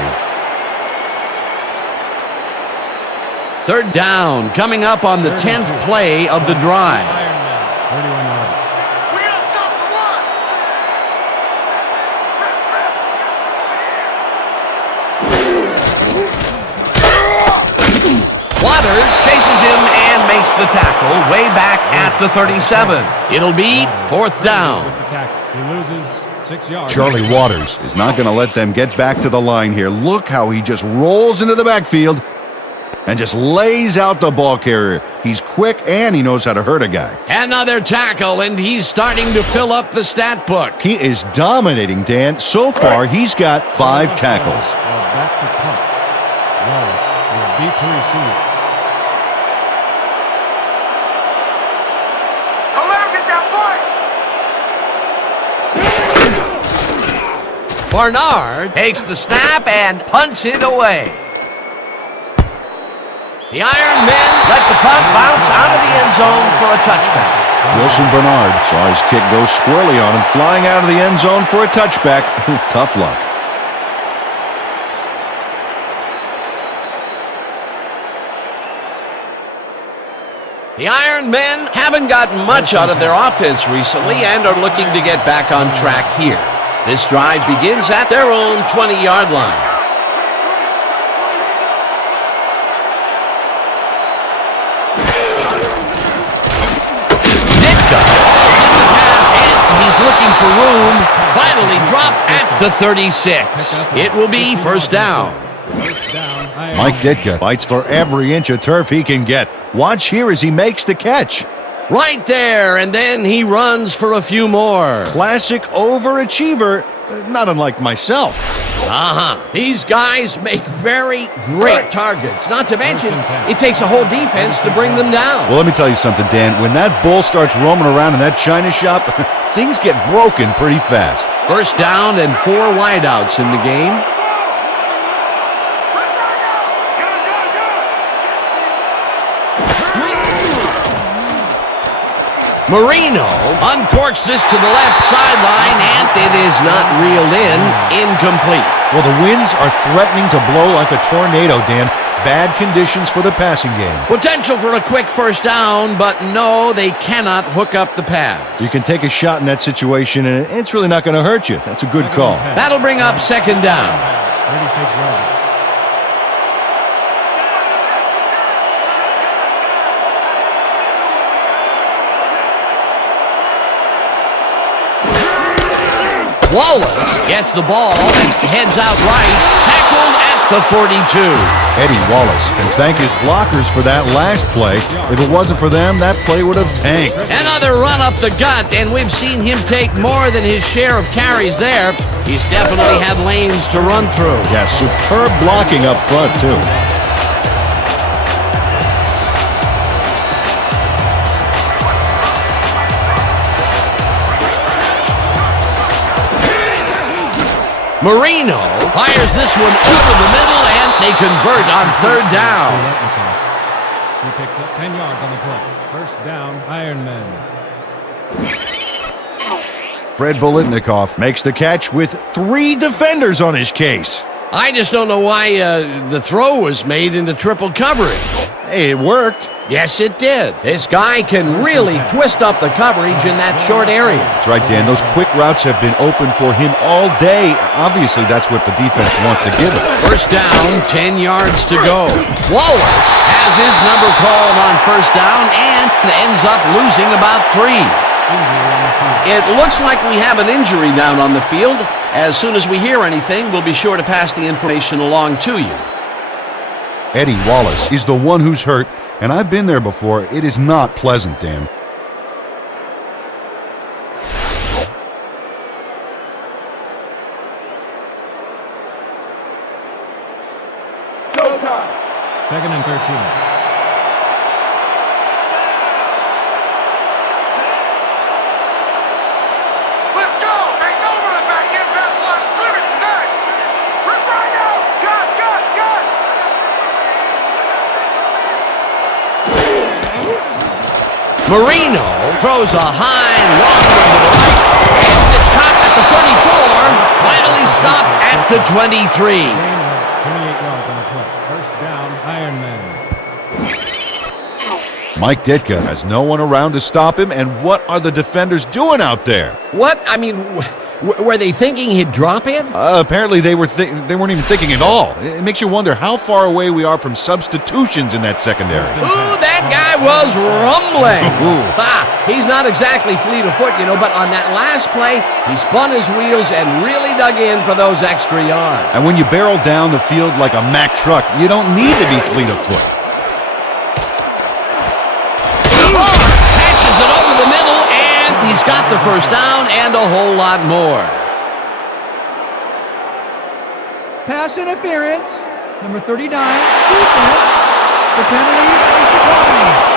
Third down coming up on the 10th play of the drive. Waters chases him and makes the tackle way back at the 37. It'll be fourth down. He loses 6 yards. Charlie Waters is not going to let them get back to the line here. Look how he just rolls into the backfield and just lays out the ball carrier. He's quick and he knows how to hurt a guy. Another tackle, and he's starting to fill up the stat book. He is dominating, Dan. So far, he's got 5 tackles. Back to punt. Wallace is deep to receive. Barnard takes the snap and punts it away. The Iron Men let the punt bounce out of the end zone for a touchback. Wilson Bernard saw his kick go squarely on him, flying out of the end zone for a touchback. Tough luck. The Iron Men haven't gotten much out of their offense recently and are looking to get back on track here. This drive begins at their own 20-yard line. Ditka falls in the pass and he's looking for room. Finally dropped at the 36. It will be first down. Mike Ditka fights for every inch of turf he can get. Watch here as he makes the catch. Right there, and then he runs for a few more. Classic overachiever, not unlike myself. These guys make very great targets. Not to mention, it takes a whole defense to bring them down. Well, let me tell you something, Dan. When that bull starts roaming around in that china shop, things get broken pretty fast. First down and 4 wideouts in the game. Marino uncorks this to the left sideline, and it is not reeled in. Incomplete. Well, the winds are threatening to blow like a tornado, Dan. Bad conditions for the passing game. Potential for a quick first down, but no, they cannot hook up the pass. You can take a shot in that situation, and it's really not going to hurt you. That's a good call. That'll bring up second down. 36 yards. Wallace gets the ball and heads out right, tackled at the 42. Eddie Wallace can thank his blockers for that last play. If it wasn't for them, that play would have tanked. Another run up the gut, and we've seen him take more than his share of carries there. He's definitely had lanes to run through. Yeah, superb blocking up front, too. Marino fires this one over the middle, and they convert on third down. He picks up 10 yards on the play. First down, Iron Men. Fred Bolitnikoff makes the catch with 3 defenders on his case. I just don't know why the throw was made into triple coverage. Hey, it worked. Yes, it did. This guy can really twist up the coverage in that short area. That's right, Dan. Those quick routes have been open for him all day. Obviously, that's what the defense wants to give him. First down, 10 yards to go. Wallace has his number called on first down and ends up losing about 3. It looks like we have an injury down on the field. As soon as we hear anything, we'll be sure to pass the information along to you. Eddie Wallace is the one who's hurt, and I've been there before. It is not pleasant, Dan. Second and 13. Marino throws a high long one to the right, and it's caught at the 34, finally stopped at the 23. 28 yards on the play. First down, Iron Men. Mike Ditka has no one around to stop him, and what are the defenders doing out there? What? I mean, were they thinking he'd drop it? Apparently they weren't even thinking at all. It makes you wonder how far away we are from substitutions in that secondary. Ooh, that guy was rumbling. He's not exactly fleet of foot, but on that last play, he spun his wheels and really dug in for those extra yards. And when you barrel down the field like a Mack truck, you don't need to be fleet of foot. Catches it over the middle, and he's got the first down and a whole lot more. Pass interference, number 39, defense. The penalty is declined.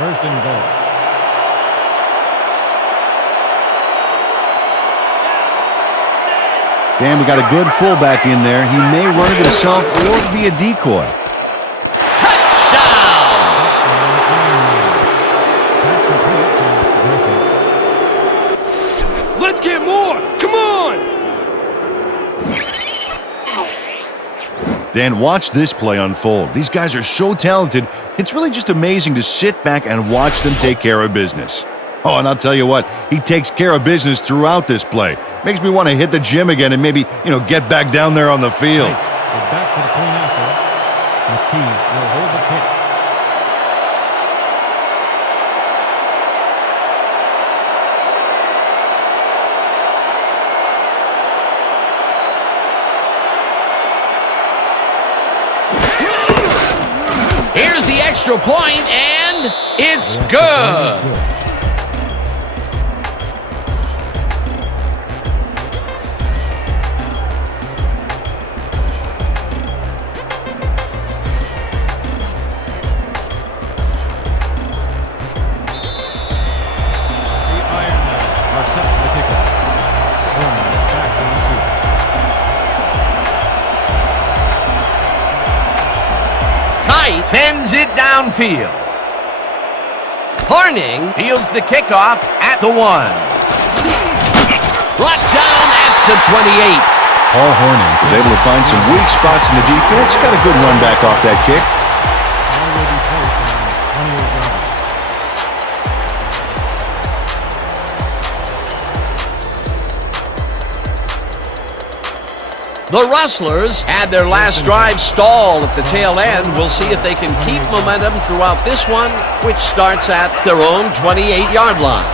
First and goal. Dan, we got a good fullback in there. He may run it himself or be a decoy. Touchdown! Pass complete to Griffin. Let's get more! Come on! Dan, watch this play unfold. These guys are so talented, it's really just amazing to sit back and watch them take care of business. Oh, and I'll tell you what, he takes care of business throughout this play. Makes me want to hit the gym again and maybe, get back down there on the field. Is back for the point after. McKee will hold the kick. Here's the extra point, and it's good. Sends it downfield. Horning fields the kickoff at the 1. Brought down at the 28. Paul Horning was able to find some weak spots in the defense. Got a good run back off that kick. The Rustlers had their last drive stalled at the tail end. We'll see if they can keep momentum throughout this one, which starts at their own 28-yard line.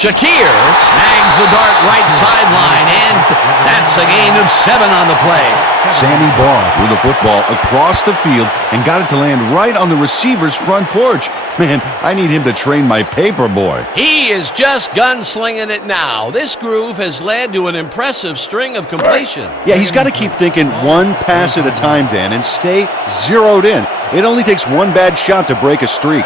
Shakir snags the dart right sideline, and that's a gain of 7 on the play. Sammy Barr threw the football across the field and got it to land right on the receiver's front porch. Man, I need him to train my paper boy. He is just gunslinging it now. This groove has led to an impressive string of completion. Yeah, he's got to keep thinking one pass at a time, Dan, and stay zeroed in. It only takes one bad shot to break a streak.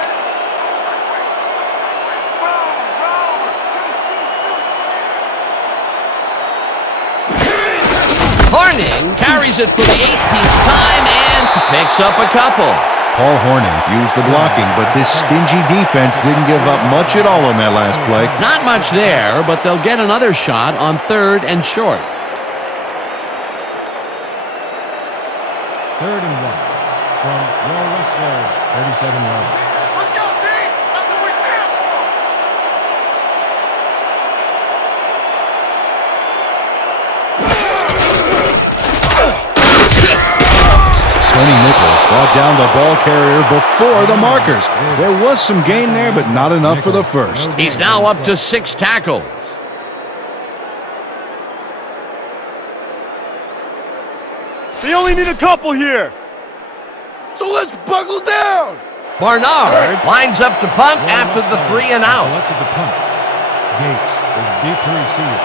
Horning carries it for the 18th time and picks up a couple. Paul Horning used the blocking, but this stingy defense didn't give up much at all on that last play. Not much there, but they'll get another shot on 3rd and short. 3rd and 1 from your Rustlers, 37 yards. Let's go, D! That's what we stand for! Tony Nichols brought down the ball carrier before the markers. There was some gain there, but not enough for the first. He's now up to 6 tackles. They only need a couple here! So let's buckle down! Barnard lines up to punt after the 3 and out. Selects at the punt. Gates is deep to receive.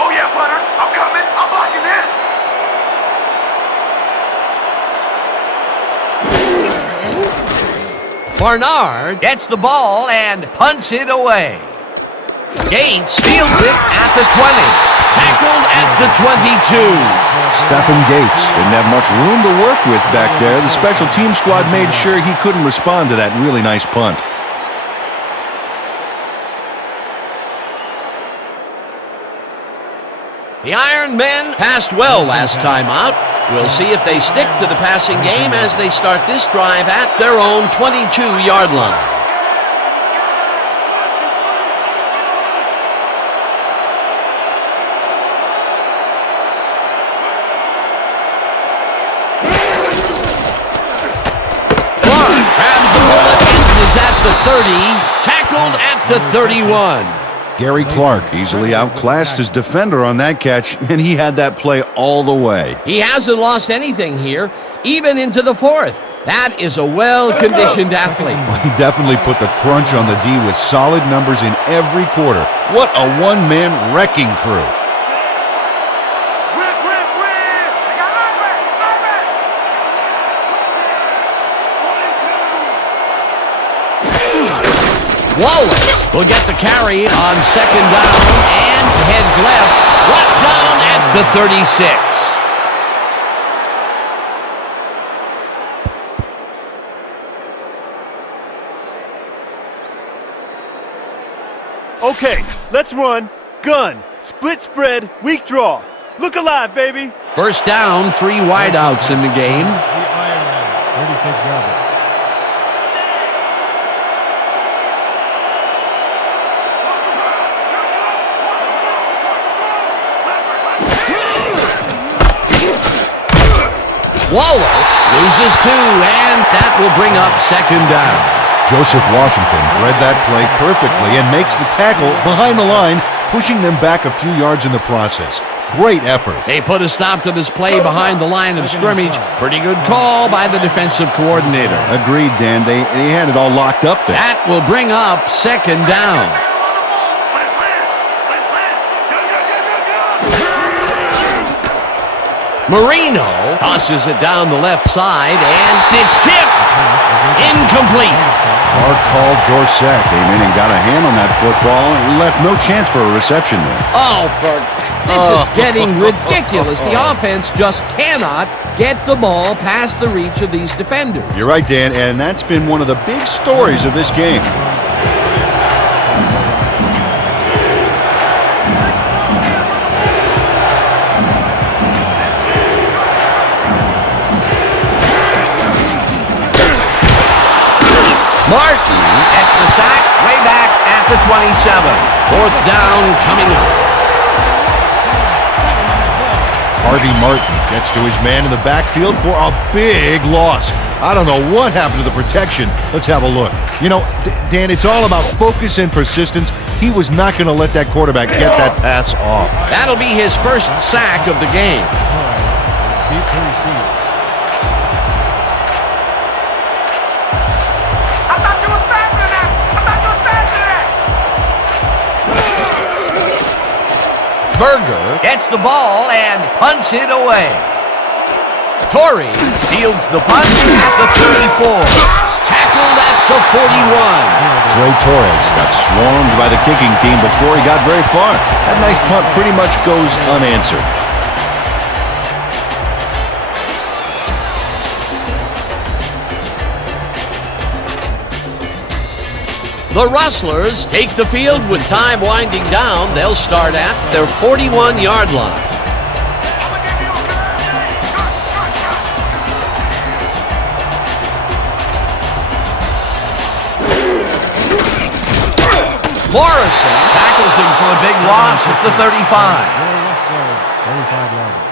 Oh yeah, punter! I'm coming! I'm blocking this! Barnard gets the ball and punts it away. Gates fields it at the 20. Tackled at the 22. Stephen Gates didn't have much room to work with back there. The special team squad made sure he couldn't respond to that really nice punt. The Iron Men passed well last time out. We'll see if they stick to the passing game as they start this drive at their own 22-yard line. Grabs the bullet and is at the 30, tackled at the 31. Gary Clark easily outclassed his defender on that catch, and he had that play all the way. He hasn't lost anything here, even into the 4th. That is a well-conditioned athlete. He definitely put the crunch on the D with solid numbers in every quarter. What a one-man wrecking crew. Wallace will get the carry on second down and heads left, brought down at the 36. Okay, let's run. Gun. Split spread. Weak draw. Look alive, baby. First down, 3 wideouts in the game. The Ironman, 36-yarder. Wallace loses 2, and that will bring up second down. Joseph Washington read that play perfectly and makes the tackle behind the line, pushing them back a few yards in the process. Great effort. They put a stop to this play behind the line of scrimmage. Pretty good call by the defensive coordinator. Agreed, Dan. They had it all locked up there. That will bring up second down. Marino tosses it down the left side, and it's tipped. Incomplete. Our call Dorsett came in and got a hand on that football and left no chance for a reception there. Oh, this is getting ridiculous. The offense just cannot get the ball past the reach of these defenders. You're right, Dan, and that's been one of the big stories of this game. Martin gets the sack way back at the 27. Fourth down coming up. Harvey Martin gets to his man in the backfield for a big loss. I don't know what happened to the protection. Let's have a look. You know, Dan, it's all about focus and persistence. He was not going to let that quarterback get that pass off. That'll be his first sack of the game. Deep to receive. Berger gets the ball and punts it away. Torrey fields the punt at the 34. Tackled at the 41. Trey Torres got swarmed by the kicking team before he got very far. That nice punt pretty much goes unanswered. The Rustlers take the field with time winding down. They'll start at their 41-yard line. Morrison tackles him for a big loss at the 35. Rustlers, 35-yarder.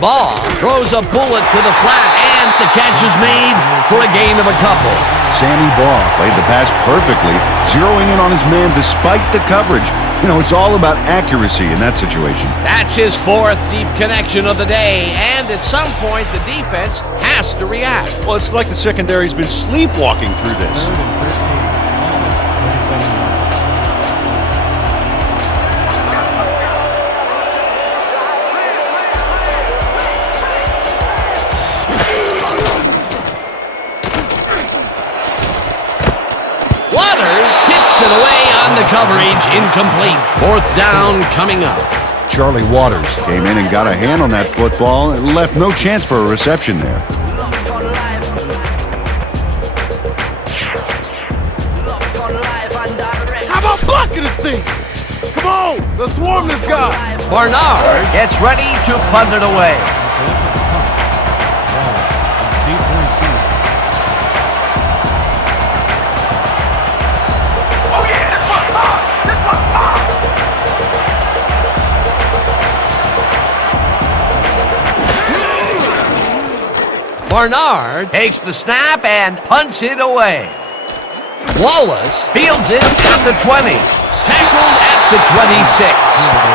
Ball throws a bullet to the flat, and the catch is made for a gain of a couple. Sammy Baugh played the pass perfectly, zeroing in on his man despite the coverage. You know, it's all about accuracy in that situation. That's his 4th deep connection of the day, and at some point the defense has to react. Well, it's like the secondary's been sleepwalking through this. 3rd and 13. 37 yards. Waters tips it away on the coverage, incomplete. 4th down coming up. Charlie Waters came in and got a hand on that football and left no chance for a reception there. How about blocking this thing? Come on, let's swarm this guy. Barnard gets ready to punt it away. Deep to receive. Barnard takes the snap and punts it away. Wallace fields it at the 20. Tackled at the 26.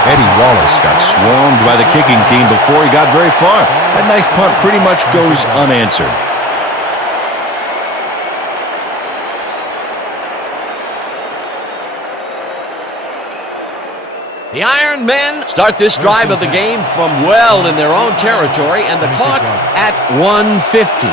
Eddie Wallace got swarmed by the kicking team before he got very far. That nice punt pretty much goes unanswered. The Iron Men start this drive of the game from well in their own territory, and the clock at 1:50.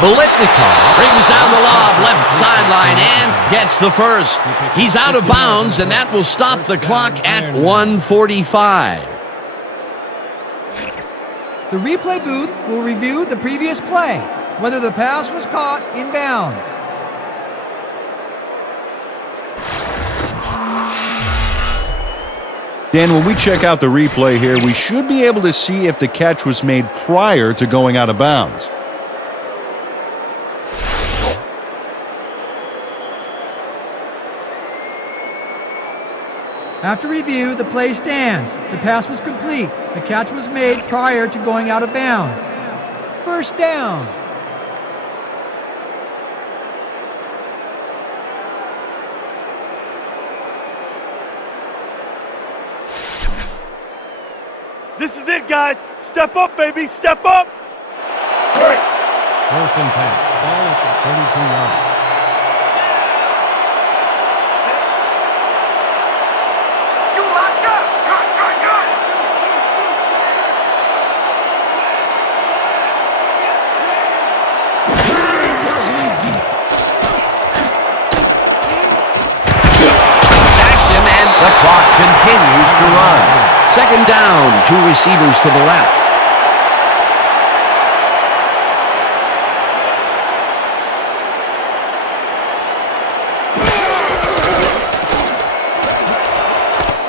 Bolitnikov brings down the lob left sideline and gets the first. He's out of bounds, and that will stop the clock at 1:45. The replay booth will review the previous play, whether the pass was caught in bounds. Dan, when we check out the replay here, we should be able to see if the catch was made prior to going out of bounds. After review, the play stands. The pass was complete. The catch was made prior to going out of bounds. First down. This is it, guys. Step up, baby. Step up. First and 10. Ball at the 32-yard line. The clock continues to run. Second down, two receivers to the left.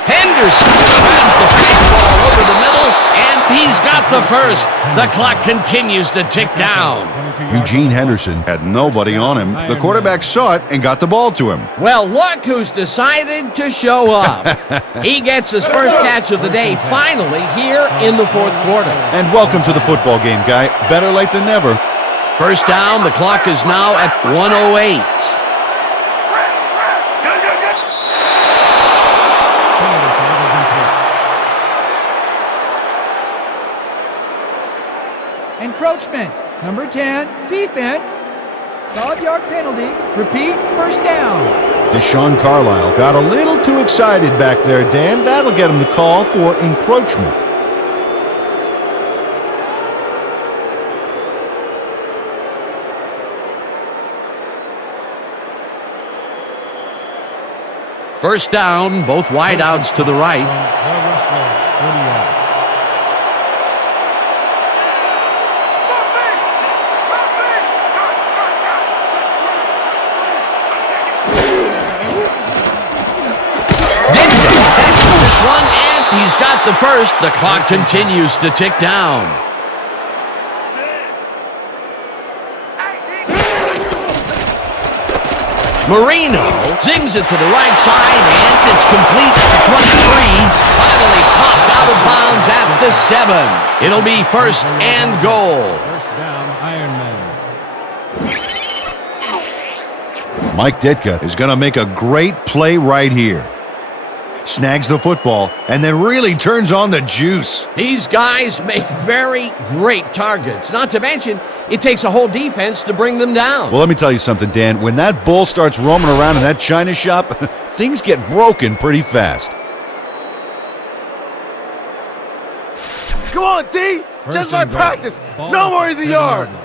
Henderson grabs the fastball over the middle, and he's got the first. The clock continues to tick down. Eugene Henderson had nobody on him. The quarterback saw it and got the ball to him. Well, look who's decided to show up. He gets his first catch of the day finally here in the fourth quarter. And welcome to the football game, guy. Better late than never. First down, the clock is now at 1:08. Encroachment. Number 10, defense. 5-yard penalty. Repeat, first down. Deshaun Carlisle got a little too excited back there, Dan. That'll get him the call for encroachment. First down, both wideouts to the right. The Rustlers, 40 yards. One, and he's got the first. The clock continues to tick down. Marino zings it to the right side, and it's complete at the 23. Finally popped out of bounds at the 7. It'll be first and goal. First down, Iron Men. Mike Ditka is going to make a great play right here. Snags the football, and then really turns on the juice. These guys make very great targets. Not to mention, it takes a whole defense to bring them down. Well, let me tell you something, Dan. When that bull starts roaming around in that china shop, things get broken pretty fast. Come on, D. Just like practice. No more easy yards.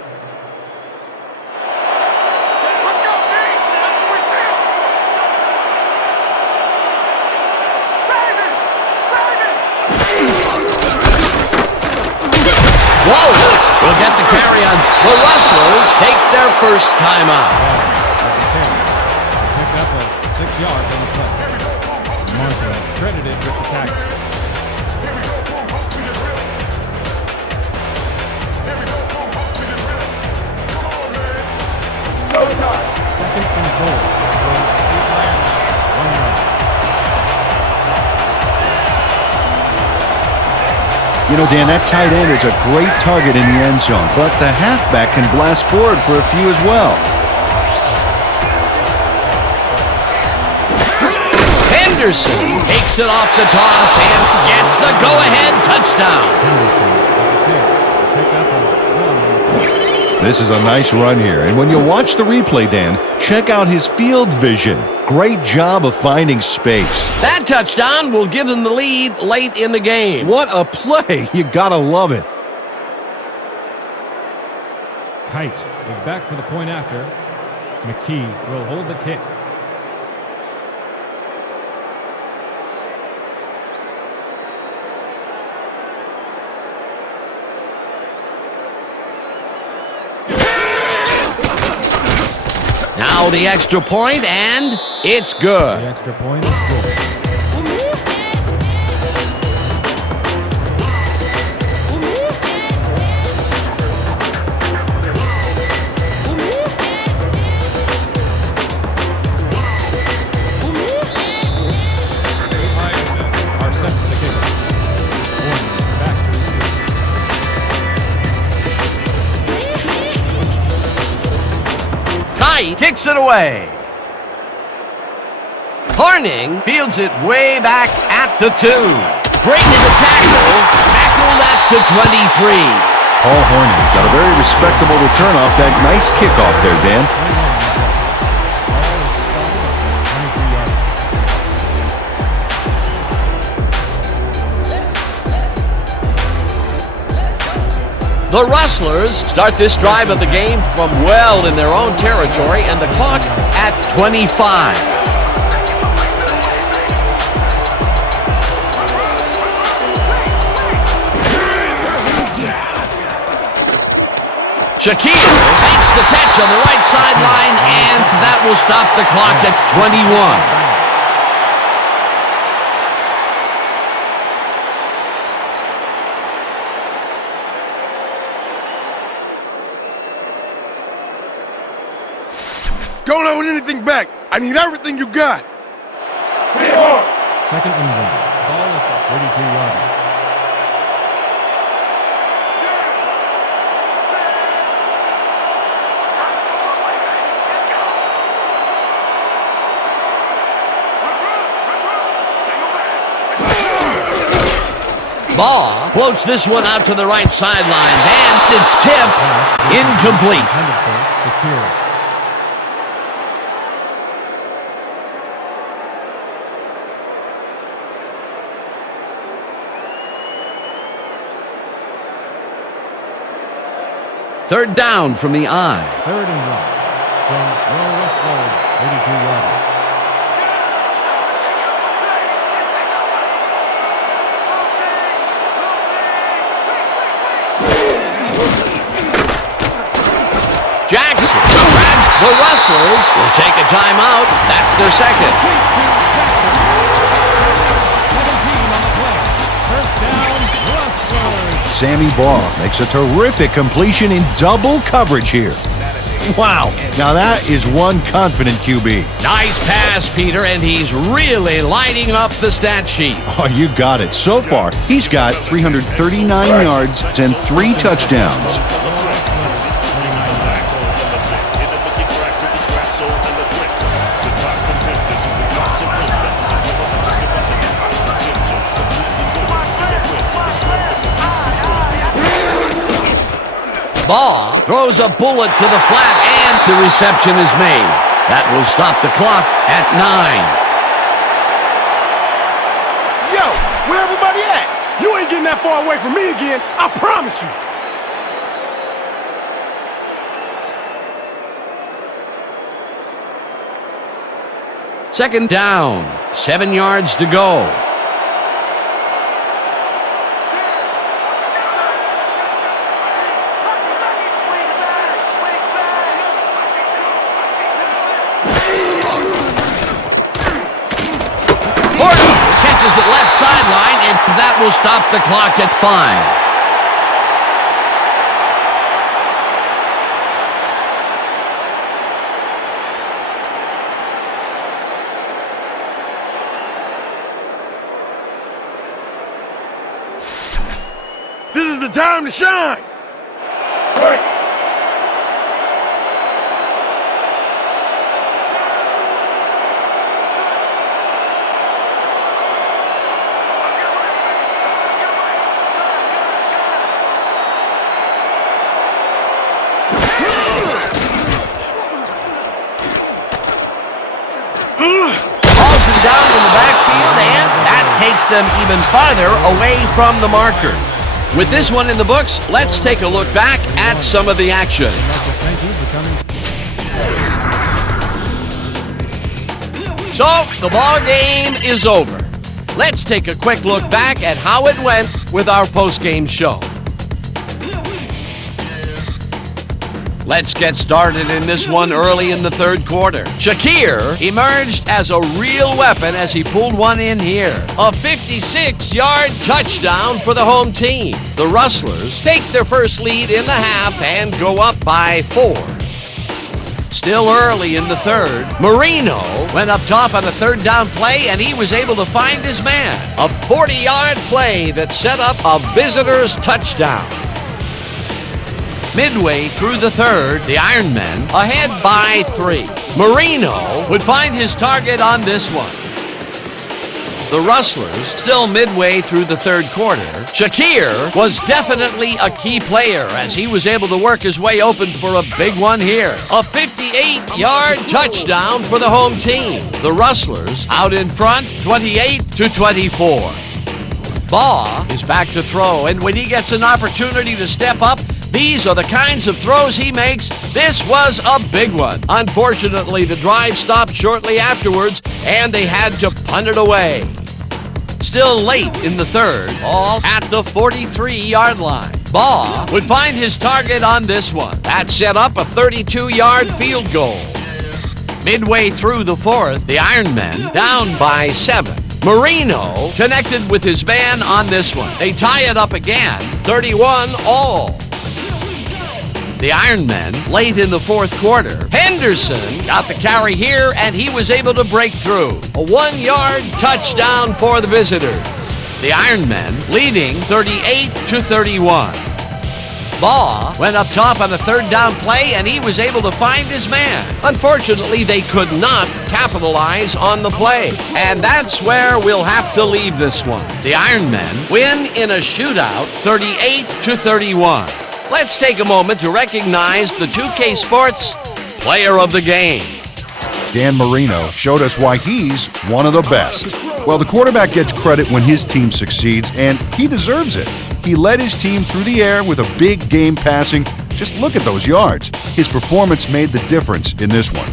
Wallace will get the carry on. The Rustlers take their first time out. Picked up a 6-yard on the play. Martha credited with the tackle. Second and goal. 1 yard. You know, Dan, that tight end is a great target in the end zone, but the halfback can blast forward for a few as well. Henderson takes it off the toss and gets the go-ahead touchdown. This is a nice run here, and when you watch the replay, Dan, check out his field vision. Great job of finding space. That touchdown will give them the lead late in the game. What a play. You gotta love it. Kite is back for the point after. McKee will hold the kick. Now the extra point, and it's good. The extra point is good. Are set for the kicker. Warner back to receive. Kite kicks it away. Horning fields it way back at the 2. Breaks the tackle. Tackled at the 23. Paul Horning got a very respectable return off that nice kickoff there, Dan. The Rustlers start this drive of the game from well in their own territory, and the clock at 25. Shaquille makes the catch on the right sideline, and that will stop the clock at 21. Don't hold anything back. I need everything you got. Second and 1. Ball at the 32-yard line. Ball floats this one out to the right sidelines, and it's tipped incomplete. Intended for Shakir. Third down from the I. Third and 1 from the Rustlers, 32-yard line. Jackson grabs the Rustlers. Will take a timeout. That's their second. 17 on the play. First down, Rustlers. Sammy Baugh makes a terrific completion in double coverage here. Wow, now that is one confident QB. Nice pass, Peter, and he's really lighting up the stat sheet. Oh, you got it. So far, he's got 339 yards and 3 touchdowns. Baugh throws a bullet to the flat, and the reception is made. That will stop the clock at 9. Yo, where everybody at? You ain't getting that far away from me again, I promise you. Second down, 7 yards to go. Catches it left sideline, and that will stop the clock at 5. is the time to shine. Ball's down in the backfield, and that takes them even farther away from the marker. With this one in the books, let's take a look back at some of the action. So, the ball game is over. Let's take a quick look back at how it went with our post-game show. Let's get started in this one early in the third quarter. Shakir emerged as a real weapon as he pulled one in here. A 56-yard touchdown for the home team. The Rustlers take their first lead in the half and go up by 4. Still early in the third, Marino went up top on a third down play, and he was able to find his man. A 40-yard play that set up a visitor's touchdown. Midway through the third, the Ironmen ahead by 3. Marino would find his target on this one. The Rustlers still midway through the third quarter. Shakir was definitely a key player as he was able to work his way open for a big one here. A 58-yard touchdown for the home team. The Rustlers out in front, 28-24. Baugh is back to throw, and when he gets an opportunity to step up, these are the kinds of throws he makes. This was a big one. Unfortunately, the drive stopped shortly afterwards, and they had to punt it away. Still late in the third, ball at the 43-yard line. Baugh would find his target on this one. That set up a 32-yard field goal. Midway through the fourth, the Ironmen down by 7. Marino connected with his man on this one. They tie it up again, 31-all. The Ironmen late in the fourth quarter. Henderson got the carry here, and he was able to break through. A 1-yard touchdown for the visitors. The Ironmen leading 38-31. Baugh went up top on a third down play, and he was able to find his man. Unfortunately, they could not capitalize on the play, and that's where we'll have to leave this one. The Ironmen win in a shootout, 38-31. Let's take a moment to recognize the 2K Sports Player of the Game. Dan Marino showed us why he's one of the best. Well, the quarterback gets credit when his team succeeds, and he deserves it. He led his team through the air with a big game passing. Just look at those yards. His performance made the difference in this one.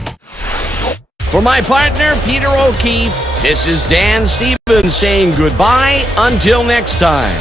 For my partner, Peter O'Keefe, this is Dan Stevens saying goodbye until next time.